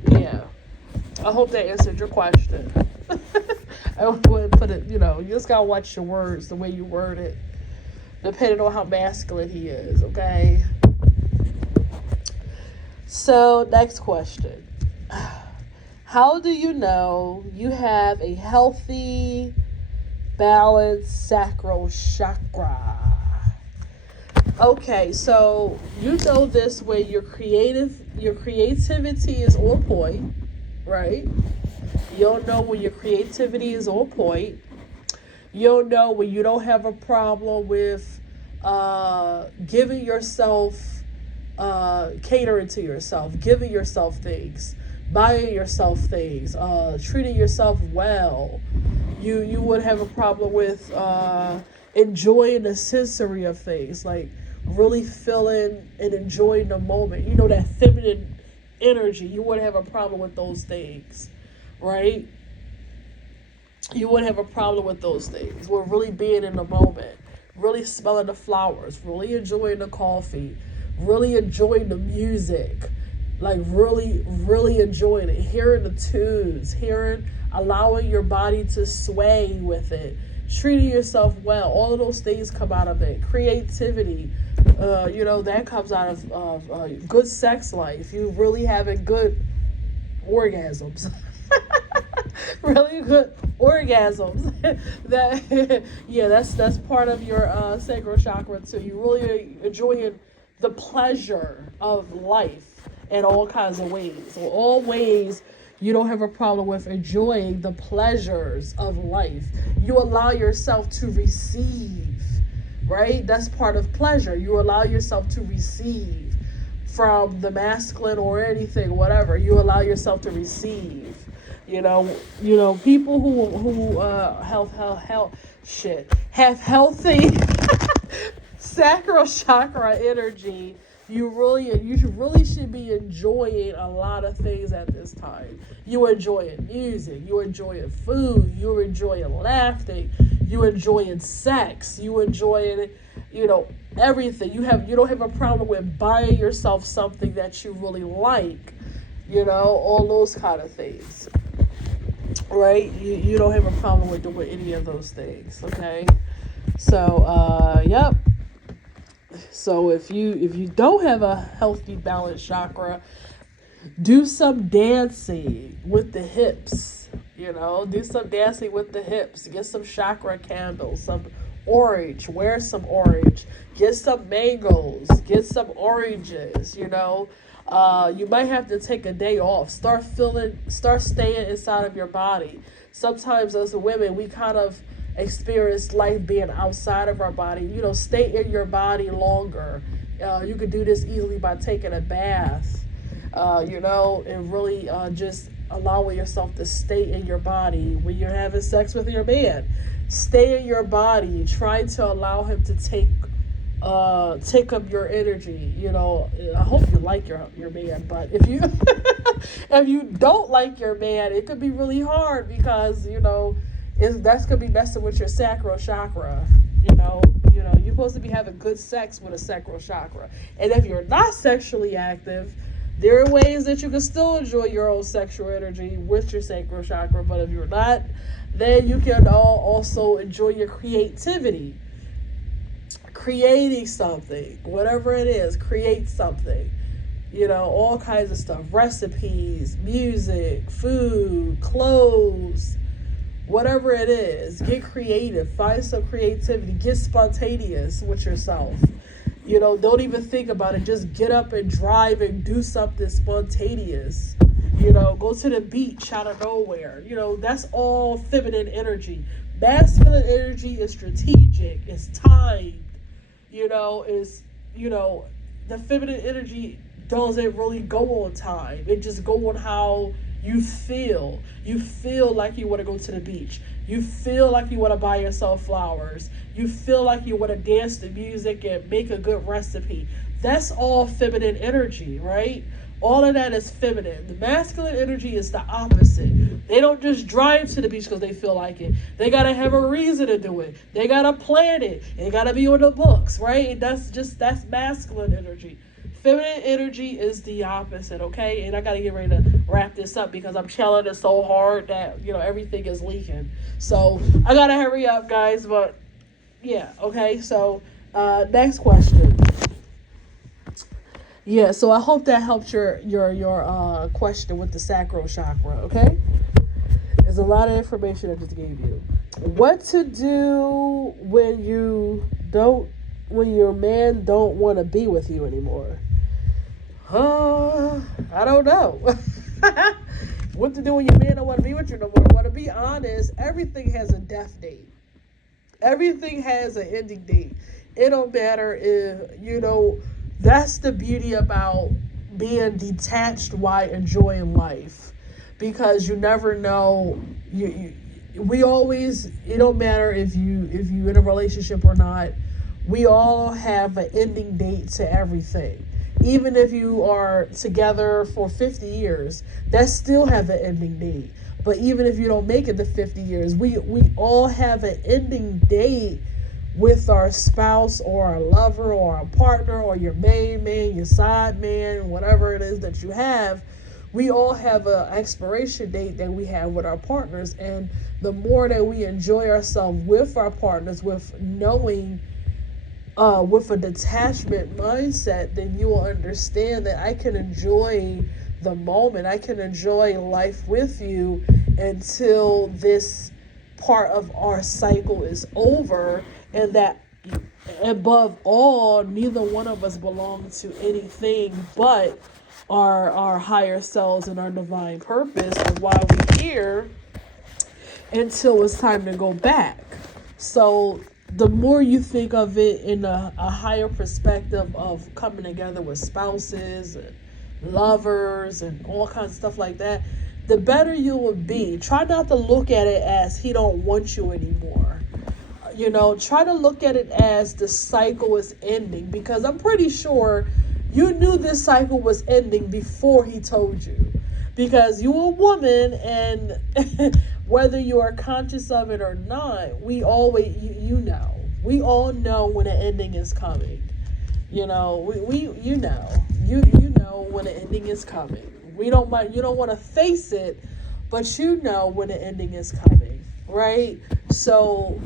yeah. I hope that answered your question. I wouldn't put it, you just got to watch your words, the way you word it, depending on how masculine he is, okay? So, next question. How do you know you have a healthy, balanced sacral chakra? Okay, so you know this when your creativity is on point, right? You'll know when your creativity is on point. You'll know when you don't have a problem with giving yourself, catering to yourself, giving yourself things, buying yourself things, treating yourself well. You would have a problem with enjoying the sensory of things, like really feeling and enjoying the moment. That feminine energy. You wouldn't have a problem with those things, right? You wouldn't have a problem with those things. We're really being in the moment, really smelling the flowers, really enjoying the coffee, really enjoying the music, like really, really enjoying it, hearing the tunes, allowing your body to sway with it, treating yourself well, all of those things come out of it. Creativity, that comes out of good sex life. You really having good orgasms. Really good orgasms. That yeah, that's part of your sacral chakra too. You really enjoying the pleasure of life in all kinds of ways. So all ways you don't have a problem with enjoying the pleasures of life. You allow yourself to receive, right? That's part of pleasure. You allow yourself to receive from the masculine or anything, whatever. You allow yourself to receive. People who have healthy sacral chakra energy. You should be enjoying a lot of things at this time. You enjoying music, you enjoying food, you enjoying laughing, you enjoying sex, you enjoying everything. You don't have a problem with buying yourself something that you really like, all those kind of things. Right? You don't have a problem with doing any of those things, okay? So, yep. So if you don't have a healthy balanced chakra, do some dancing with the hips. Do some dancing with the hips. Get some chakra candles, some orange. Wear some orange. Get some mangoes. Get some oranges. You might have to take a day off. Start staying inside of your body. Sometimes as women, we kind of experience life being outside of our body. Stay in your body longer. You could do this easily by taking a bath, and really just allowing yourself to stay in your body when you're having sex with your man. Stay in your body. Try to allow him to take up your energy. I hope you like your man, but if you if you don't like your man, it could be really hard because that's gonna be messing with your sacral chakra. You're supposed to be having good sex with a sacral chakra, and if you're not sexually active, there are ways that you can still enjoy your own sexual energy with your sacral chakra. But if you're not, then you can also enjoy your creativity. Creating something, whatever it is, create something. All kinds of stuff. Recipes, music, food, clothes, whatever it is. Get creative. Find some creativity. Get spontaneous with yourself. Don't even think about it. Just get up and drive and do something spontaneous. Go to the beach out of nowhere. That's all feminine energy. Masculine energy is strategic. It's timed. The feminine energy doesn't really go on time. It just go on how you feel. You feel like you want to go to the beach. You feel like you want to buy yourself flowers. You feel like you want to dance to music and make a good recipe. That's all feminine energy, right? All of that is feminine. The masculine energy is the opposite. They don't just drive to the beach because they feel like it. They got to have a reason to do it. They got to plan it. It got to be on the books, right? That's masculine energy. Feminine energy is the opposite, okay? And I got to get ready to wrap this up because I'm chilling it so hard that, everything is leaking. So I got to hurry up, guys. But, yeah, okay? So, next question. Yeah, so I hope that helped your question with the sacral chakra, okay? There's a lot of information I just gave you. What to do when your man don't want to be with you anymore? I don't know. What to do when your man don't want to be with you no more? Well, to be honest, everything has a death date. Everything has an ending date. It don't matter if, that's the beauty about being detached while enjoying life, because you never know. It don't matter if you in a relationship or not. We all have an ending date to everything. Even if you are together for 50 years, that still have an ending date. But even if you don't make it to 50 years, we all have an ending date with our spouse or our lover or our partner or your main man, your side man, whatever it is that you have. we all have a expiration date that we have with our partners, and the more that we enjoy ourselves with our partners, with knowing, with a detachment mindset, then you will understand that I can enjoy the moment. I can enjoy life with you until this part of our cycle is over, and that above all, neither one of us belong to anything but our higher selves and our divine purpose and why we're here, until it's time to go back. So the more you think of it in a higher perspective of coming together with spouses and lovers and all kinds of stuff like that, the better you will be. Try not to look at it as he don't want you anymore. Try to look at it as the cycle is ending, because I'm pretty sure you knew this cycle was ending before he told you, because you're a woman, and whether you are conscious of it or not, we always, we all know when an ending is coming. You know when an ending is coming. You don't want to face it, but you know when an ending is coming, right? So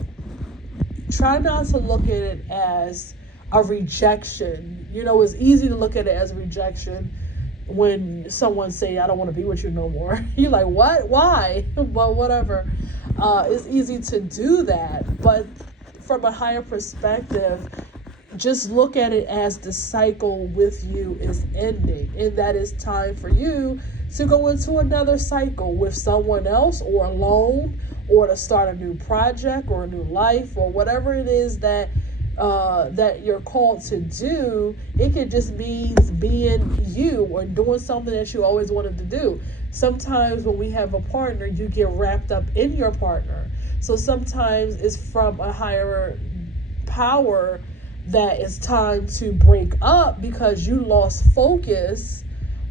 try not to look at it as a rejection. It's easy to look at it as a rejection when someone say, I don't want to be with you no more. You're like, what? Why? Well, whatever. It's easy to do that, but from a higher perspective, just look at it as the cycle with you is ending, and that is time for you to go into another cycle with someone else, or alone, or to start a new project or a new life, or whatever it is that you're called to do. It could just means being you or doing something that you always wanted to do. Sometimes when we have a partner, you get wrapped up in your partner. So sometimes it's from a higher power that it's time to break up because you lost focus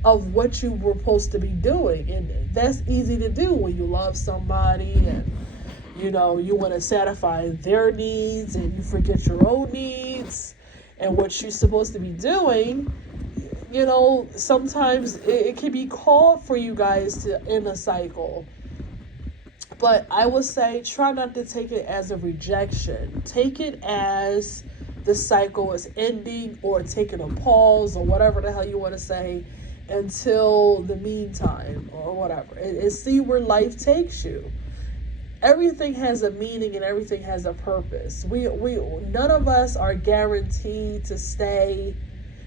of what you were supposed to be doing. And that's easy to do when you love somebody, and you want to satisfy their needs and you forget your own needs and what you're supposed to be doing. Sometimes it can be called for you guys to end a cycle. But I would say try not to take it as a rejection. Take it as the cycle is ending, or taking a pause, or whatever the hell you want to say, until the meantime, or whatever. And see where life takes you. Everything has a meaning and everything has a purpose. We none of us are guaranteed to stay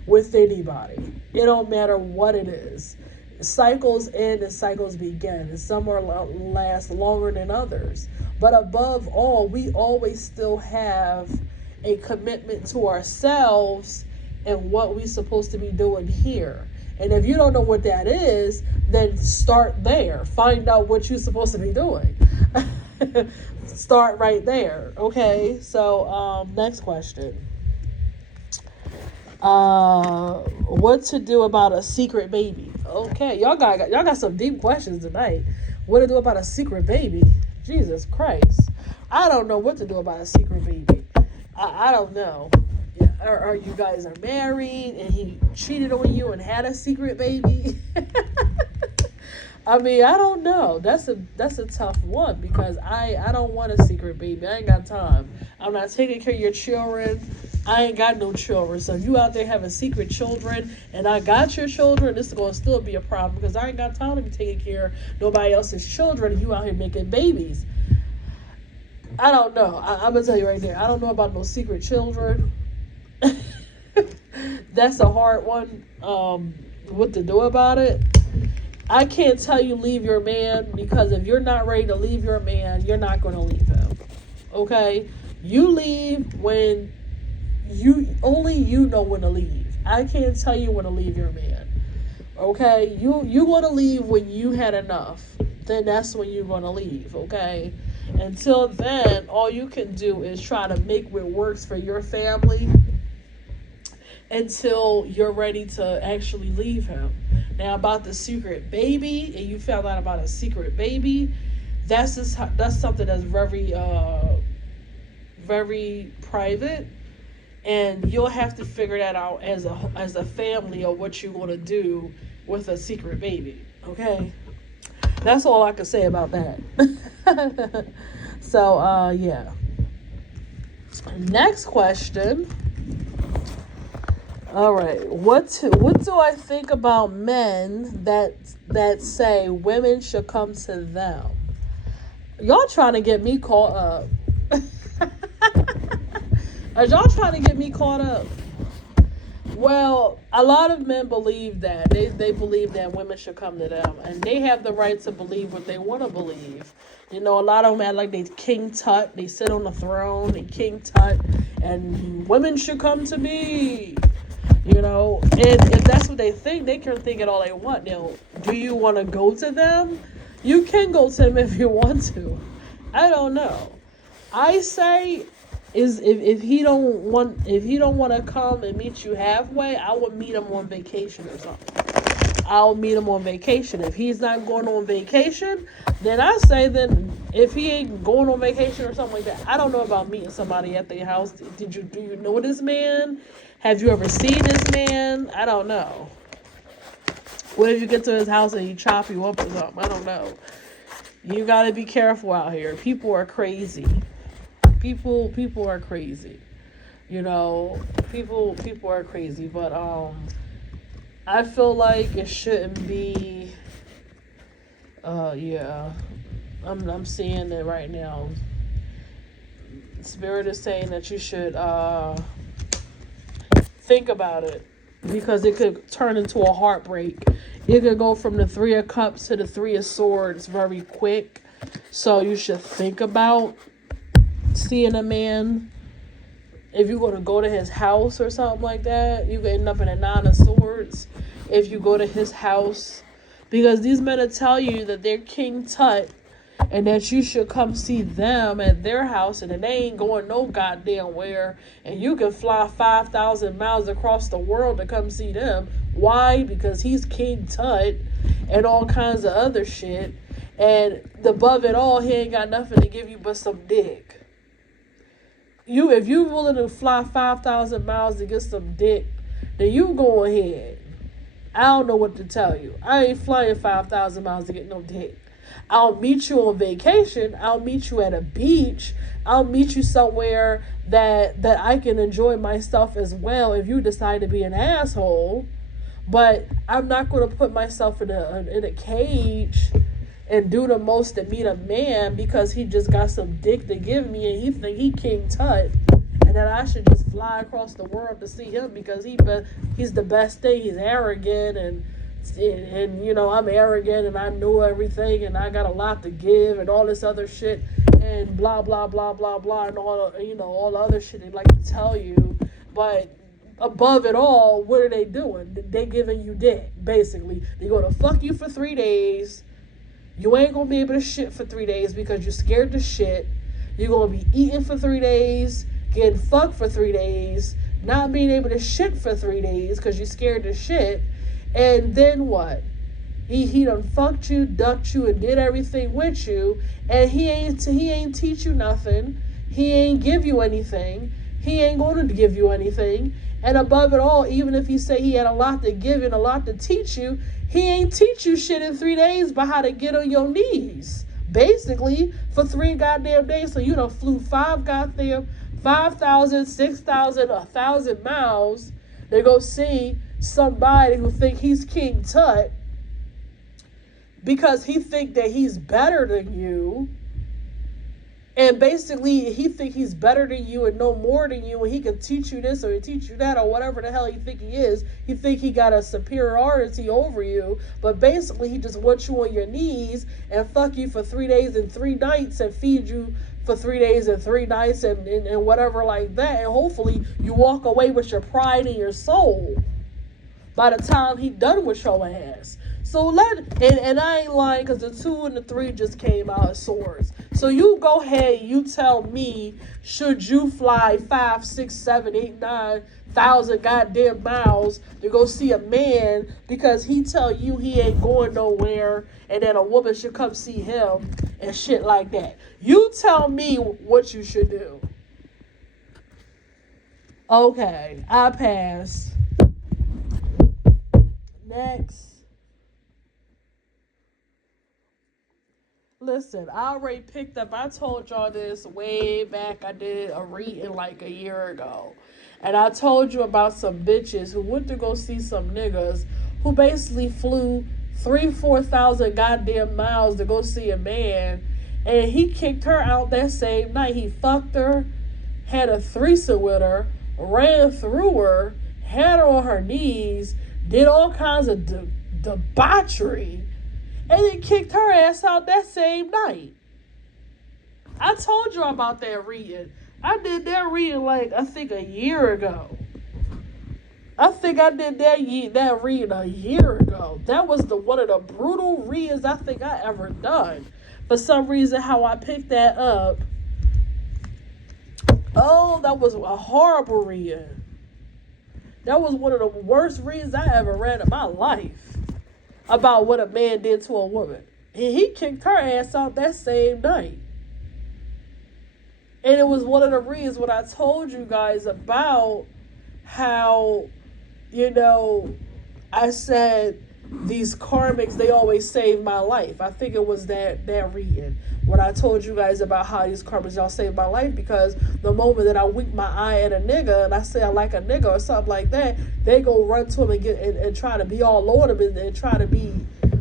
with anybody. It don't matter what it is. Cycles end and cycles begin, and some are last longer than others. But above all, we always still have a commitment to ourselves and what we're supposed to be doing here. And if you don't know what that is, then start there. Find out what you're supposed to be doing. Start right there. Okay, so next question. What to do about a secret baby? Okay, y'all got some deep questions tonight. What to do about a secret baby? Jesus Christ, I don't know what to do about a secret baby. I don't know. Or you guys are married and he cheated on you and had a secret baby? I mean, I don't know. That's a tough one, because I don't want a secret baby. I ain't got time. I'm not taking care of your children. I ain't got no children. So if you out there having secret children and I got your children, this is going to still be a problem, because I ain't got time to be taking care of nobody else's children and you out here making babies. I don't know. I'm going to tell you right there. I don't know about no secret children. That's a hard one. What to do about it? I can't tell you leave your man, because if you're not ready to leave your man, you're not going to leave him. Okay? You leave when only you know when to leave. I can't tell you when to leave your man. Okay? You want to leave when you had enough. Then that's when you're going to leave. Okay? Until then, all you can do is try to make what works for your family until you're ready to actually leave him. Now, about the secret baby, and you found out about a secret baby, that's something that's very very private, and you'll have to figure that out as a family, or what you're going to do with a secret baby. Okay, that's all I can say about that. So, yeah. Next question. All right, what do I think about men that say women should come to them? Y'all trying to get me caught up? Are y'all trying to get me caught up? Well, a lot of men believe that. They believe that women should come to them. And they have the right to believe what they want to believe. You know, a lot of them act like they King Tut. They sit on the throne, they King Tut. And women should come to me. You know, and if that's what they think, they can think it all they want. Now, do you want to go to them? You can go to them if you want to. I don't know. I say is if he don't want to come and meet you halfway, I would meet him on vacation or something. I'll meet him on vacation. If he's not going on vacation, then I say then if he ain't going on vacation or something like that, I don't know about meeting somebody at their house. Do you know this man? Have you ever seen this man? I don't know. What if you get to his house and he chop you up or something? I don't know. You gotta be careful out here. People are crazy. People are crazy. You know, people are crazy. But I feel like it shouldn't be. Yeah, I'm seeing it right now. Spirit is saying that you should think about it because it could turn into a heartbreak. It could go from the Three of Cups to the Three of Swords very quick. So you should think about seeing a man. If you're going to go to his house or something like that, you could end up in a Nine of Swords if you go to his house. Because these men will tell you that they're King Tut and that you should come see them at their house and they ain't going no goddamn where. And you can fly 5,000 miles across the world to come see them. Why? Because he's King Tut and all kinds of other shit. And above it all, he ain't got nothing to give you but some dick. If you willing to fly 5,000 miles to get some dick, then you go ahead. I don't know what to tell you. I ain't flying 5,000 miles to get no dick. I'll meet you on vacation. I'll meet you at a beach. I'll meet you somewhere that I can enjoy myself as well if you decide to be an asshole. But I'm not going to put myself in a cage and do the most to meet a man because he just got some dick to give me and he think he King Tut and that I should just fly across the world to see him because he's the best thing. He's arrogant and you know I'm arrogant and I know everything and I got a lot to give and all this other shit and blah blah blah blah blah and all all the other shit they like to tell you. But above it all, what are they doing? They giving you dick basically. They're gonna fuck you for 3 days. You ain't gonna be able to shit for 3 days because you're scared to shit. You're gonna be eating for 3 days, getting fucked for 3 days, not being able to shit for 3 days because you're scared to shit. And then what? He done fucked you, ducked you, and did everything with you, and he ain't teach you nothing. He ain't give you anything. He ain't going to give you anything. And above it all, even if he say he had a lot to give and a lot to teach you, he ain't teach you shit in 3 days by how to get on your knees. Basically, for 3 goddamn days. So you done flew 5,000, 6,000, 1,000 miles to go see somebody who think he's King Tut because he think that he's better than you. And basically, he think he's better than you and know more than you, and he can teach you this or teach you that or whatever the hell he think he is. He think he got a superiority over you, but basically he just wants you on your knees and fuck you for 3 days and 3 nights and feed you for 3 days and 3 nights and whatever like that. And hopefully you walk away with your pride in your soul by the time he done with your ass. So and I ain't lying because the 2 and the 3 just came out as swords. So you go ahead, you tell me, should you fly 5, 6, 7, 8, 9,000 goddamn miles to go see a man because he tell you he ain't going nowhere and then a woman should come see him and shit like that. You tell me what you should do. Okay, I pass. Next. Listen, I already picked up. I told y'all this way back. I did a reading like a year ago. And I told you about some bitches who went to go see some niggas who basically flew 4,000 goddamn miles to go see a man. And he kicked her out that same night. He fucked her, had a threesome with her, ran through her, had her on her knees, did all kinds of debauchery, and then kicked her ass out that same night. I told you about that reading. I did that reading like I think a year ago. I think I did that reading a year ago. That was one of the brutal readings I think I ever done. For some reason, how I picked that up. Oh, that was a horrible reading. That was one of the worst readings I ever read in my life. About what a man did to a woman. And he kicked her ass out that same night. And it was one of the reasons when I told you guys about how, I said these karmics, they always save my life. I think it was that reading when I told you guys about how these karmics, y'all saved my life, because the moment that I wink my eye at a nigga and I say I like a nigga or something like that, they go run to him and try to be all on him and try to be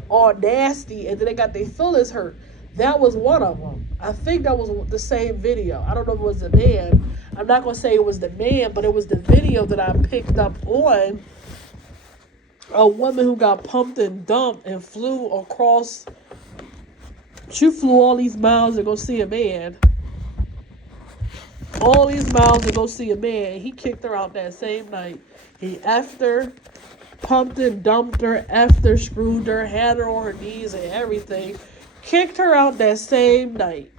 all nasty, and then they got their feelings hurt. That was one of them. I think that was the same video. I don't know if it was the man. I'm not going to say it was the man, but it was the video that I picked up on a woman who got pumped and dumped and flew across. She flew all these miles to go see a man. All these miles to go see a man. He kicked her out that same night. He effed her, pumped and dumped her, effed her, screwed her, had her on her knees and everything. Kicked her out that same night.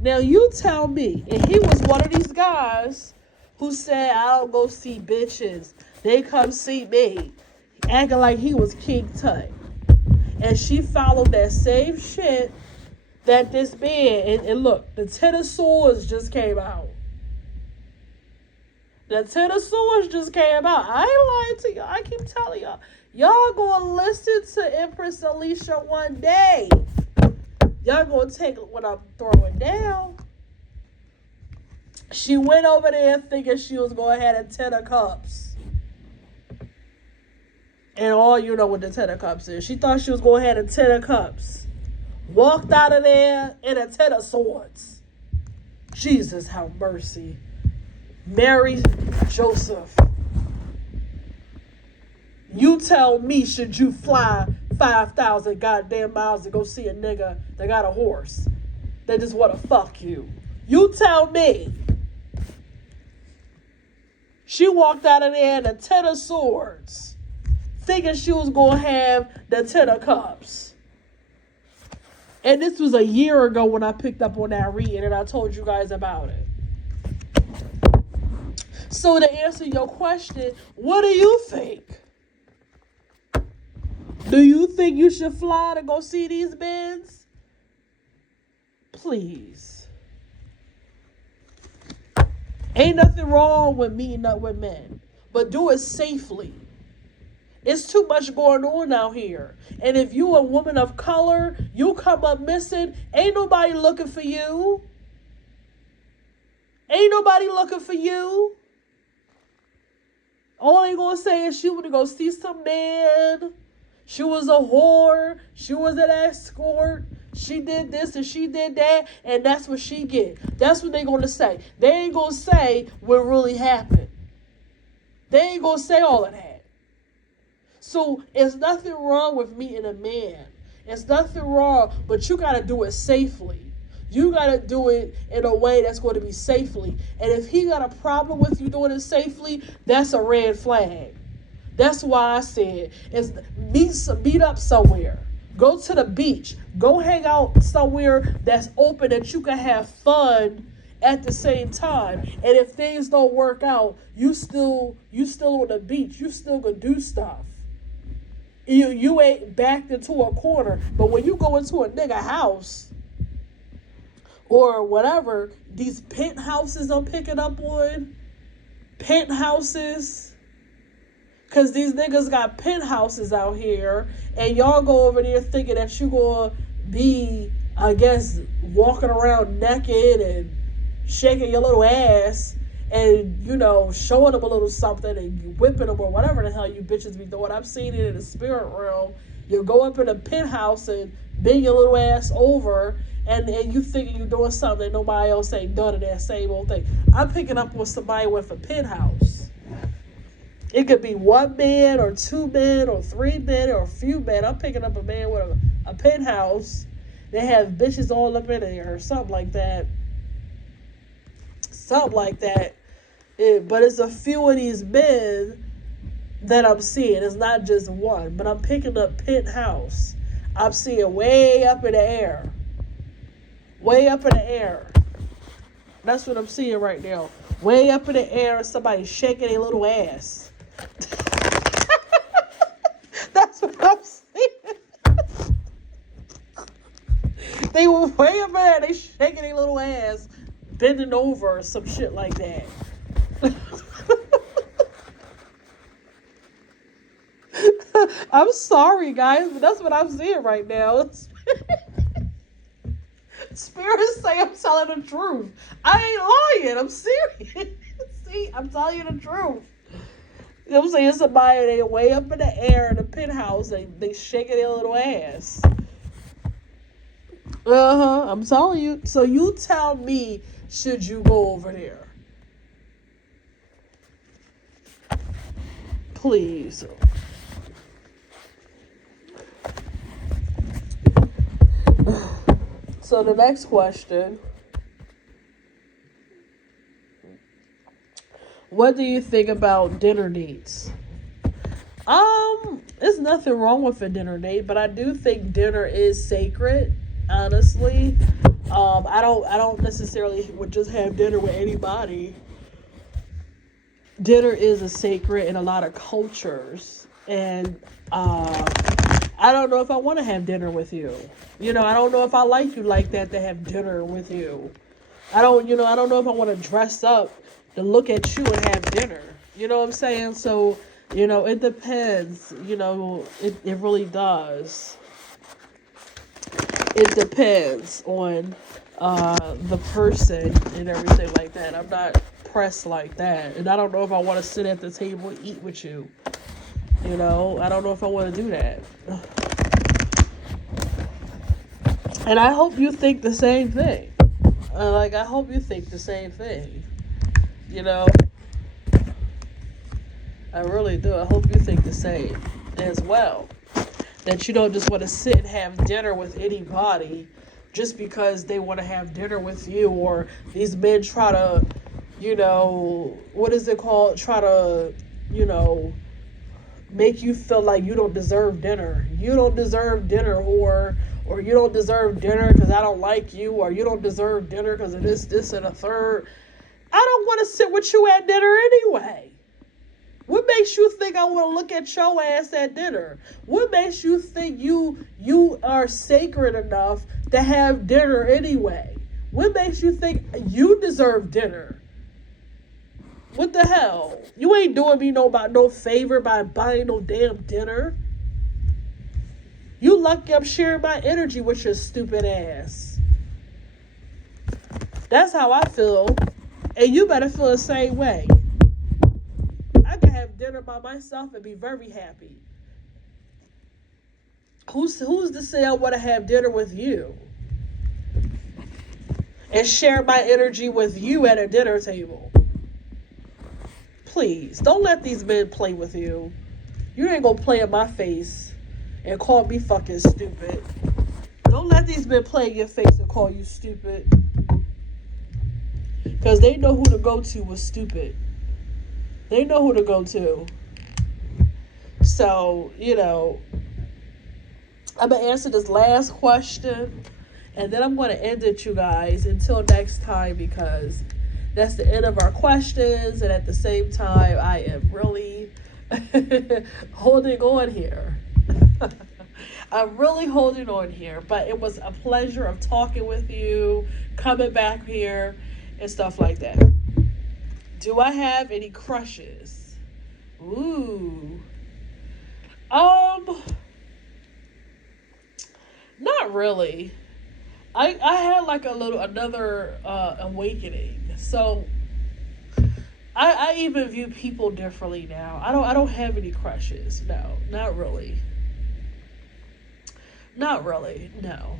Now you tell me, and he was one of these guys who said, I don't go see bitches. They come see me. Acting like he was King Tut. And she followed that same shit that this man, and look, the Ten of Swords just came out. The Ten of Swords just came out. I ain't lying to y'all. I keep telling y'all. Y'all gonna listen to Empress Alicia one day. Y'all gonna take what I'm throwing down. She went over there thinking she was going to have a Ten of Cups. And all you know what the Ten of Cups is. She thought she was going to have a Ten of Cups. Walked out of there in a Ten of Swords. Jesus, have mercy. Mary, Joseph. You tell me, should you fly 5,000 goddamn miles to go see a nigga that got a horse that just want to fuck you? You tell me. She walked out of there in a Ten of Swords, thinking she was going to have the Ten of Cups. And this was a year ago when I picked up on that reading and I told you guys about it. So to answer your question, what do you think? Do you think you should fly to go see these men? Please. Ain't nothing wrong with meeting up with men, but do it safely. It's too much going on out here. And if you a woman of color, you come up missing, ain't nobody looking for you. Ain't nobody looking for you. All they gonna say is she went to go see some man. She was a whore. She was an escort. She did this and she did that. And that's what she get. That's what they gonna say. They ain't gonna say what really happened. They ain't gonna say all of that. So it's nothing wrong with meeting a man. It's nothing wrong, but you gotta do it safely. You gotta do it in a way that's going to be safely. And if he got a problem with you doing it safely, that's a red flag. That's why I said is meet up somewhere. Go to the beach. Go hang out somewhere that's open that you can have fun at the same time. And if things don't work out, you still on the beach. You still gonna do stuff. You ain't backed into a corner. But when you go into a nigga house or whatever, these penthouses I'm picking up on, penthouses, Because these niggas got penthouses out here, and y'all go over there thinking that you gonna be, I guess, walking around naked and shaking your little ass and, you know, showing them a little something and you whipping them or whatever the hell you bitches be doing. I've seen it in the spirit realm. You go up in a penthouse and bend your little ass over, and you thinking you're doing something that nobody else ain't done in that same old thing. I'm picking up with somebody with a penthouse. It could be one man or two men or three men or a few men. I'm picking up a man with a penthouse. They have bitches all up in there or something like that. Something like that. But it's a few of these men that I'm seeing. It's not just one. But I'm picking up penthouse. I'm seeing way up in the air. Way up in the air. That's what I'm seeing right now. Way up in the air, somebody shaking their little ass. That's what I'm seeing. They were way up there, they shaking their little ass, bending over or some shit like that. I'm sorry, guys, but that's what I'm seeing right now. Spirits say I'm telling the truth. I ain't lying. I'm serious. See, I'm telling you the truth. You know what I'm saying? Somebody, they way up in the air in the penthouse, they shaking their little ass. I'm telling you. So you tell me, should you go over there? Please. So the next question. What do you think about dinner dates? There's nothing wrong with a dinner date, but I do think dinner is sacred, honestly. I don't necessarily would just have dinner with anybody. Dinner is a sacred in a lot of cultures, and I don't know if I want to have dinner with you. You know, I don't know if I like you like that to have dinner with you. I don't know if I want to dress up to look at you and have dinner. You know what I'm saying? So, you know, it depends. You know, it really does. It depends on the person and everything like that. I'm not pressed like that. And I don't know if I want to sit at the table and eat with you. You know, I don't know if I want to do that. And I hope you think the same thing. I hope you think the same thing. You know, I really do. I hope you think the same as well. That you don't just want to sit and have dinner with anybody just because they want to have dinner with you, or these men try to, you know, what is it called? Try to, you know, make you feel like you don't deserve dinner. You don't deserve dinner, or you don't deserve dinner because I don't like you, or you don't deserve dinner because of this, and a third. I don't want to sit with you at dinner anyway. What makes you think I want to look at your ass at dinner? What makes you think you are sacred enough to have dinner anyway? What makes you think you deserve dinner? What the hell? You ain't doing me no favor by buying no damn dinner. You lucky I'm sharing my energy with your stupid ass. That's how I feel. And you better feel the same way. I can have dinner by myself and be very happy. Who's to say I want to have dinner with you? And share my energy with you at a dinner table. Please, don't let these men play with you. You ain't gonna play in my face and call me fucking stupid. Don't let these men play in your face and call you stupid. Because they know who to go to with stupid. They know who to go to. So, you know, I'm going to answer this last question. And then I'm going to end it, you guys, until next time. Because that's the end of our questions. And at the same time, I am really holding on here. I'm really holding on here. But it was a pleasure of talking with you, coming back here, and stuff like that. Do I have any crushes? Ooh. Um, not really. I had like a little another awakening. So I even view people differently now. I don't have any crushes. No, not really. Not really. No.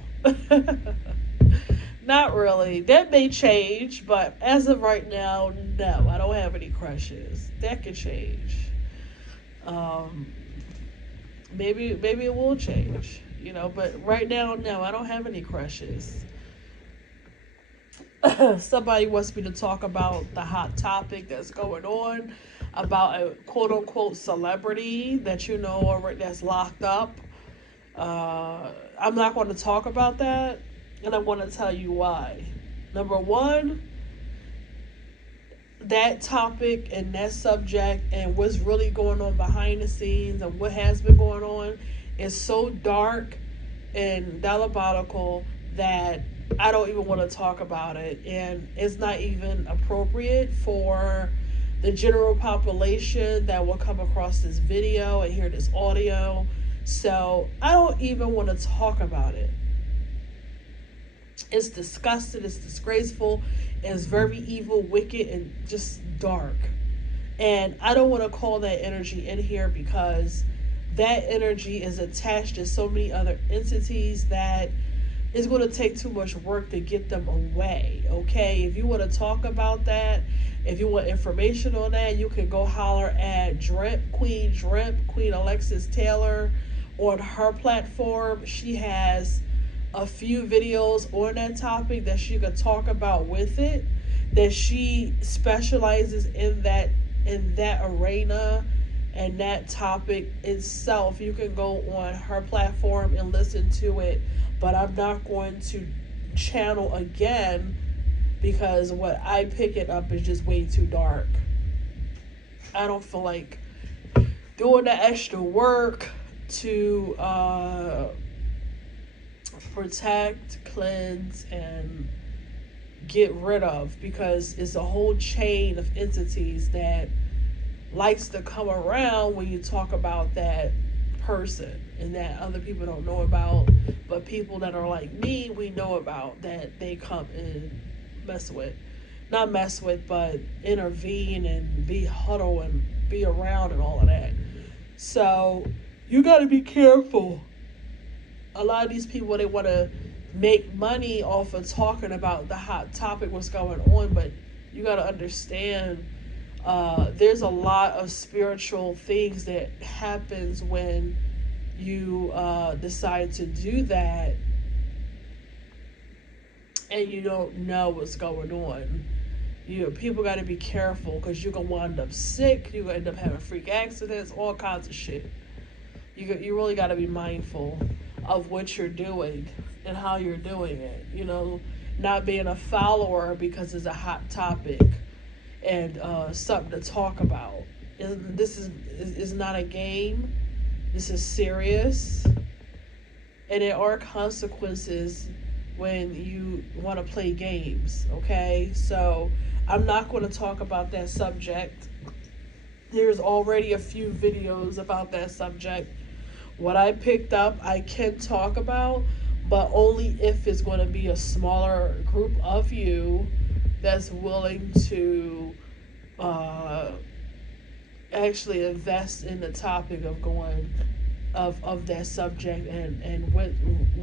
Not really. That may change, but as of right now, no. I don't have any crushes. That could change. Um, maybe it will change. But right now, no. I don't have any crushes. Somebody wants me to talk about the hot topic that's going on about a quote unquote celebrity that already that's locked up. I'm not going to talk about that, and I want to tell you why. Number one, that topic and that subject and what's really going on behind the scenes and what has been going on is so dark and diabolical that I don't even want to talk about it. And it's not even appropriate for the general population that will come across this video and hear this audio. So I don't even want to talk about it. It's disgusting, it's disgraceful, it's very evil, wicked, and just dark. And I don't want to call that energy in here because that energy is attached to so many other entities that it's going to take too much work to get them away. Okay, if you want to talk about that, if you want information on that, you can go holler at Queen Alexis Taylor on her platform. She has a few videos on that topic that she could talk about with it, that she specializes in that arena and that topic itself. You can go on her platform and listen to it, but I'm not going to channel again because what I pick it up is just way too dark. I don't feel like doing the extra work to protect, cleanse, and get rid of, because it's a whole chain of entities that likes to come around when you talk about that person and that other people don't know about, but people that are like me, we know about, that they come and not mess with, but intervene and be huddle and be around and all of that. So you got to be careful. A lot of these people, they want to make money off of talking about the hot topic, what's going on, but you got to understand there's a lot of spiritual things that happens when you decide to do that and you don't know what's going on. People got to be careful because you're going to wind up sick, you're going to end up having freak accidents, all kinds of shit. You really got to be mindful of what you're doing and how you're doing it. Not being a follower because it's a hot topic and something to talk about. This is not a game. This is serious, and there are consequences when you want to play games. Okay, so I'm not going to talk about that subject. There's already a few videos about that subject. What I picked up, I can talk about, but only if it's going to be a smaller group of you that's willing to actually invest in the topic of going of that subject and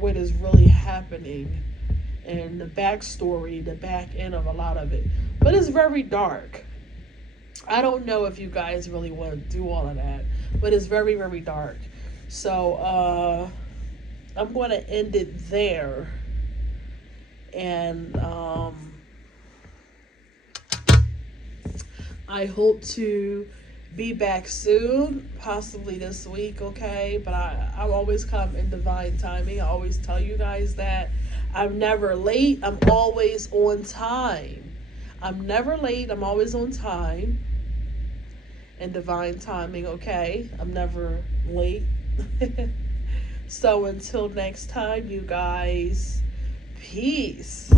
what is really happening and the backstory, the back end of a lot of it. But it's very dark. I don't know if you guys really want to do all of that, but it's very, very dark. So I'm going to end it there. And I hope to be back soon, possibly this week, okay? But I always come in divine timing. I always tell you guys that I'm never late. I'm always on time. I'm never late. I'm always on time. And divine timing, okay? I'm never late. So until next time, you guys, peace.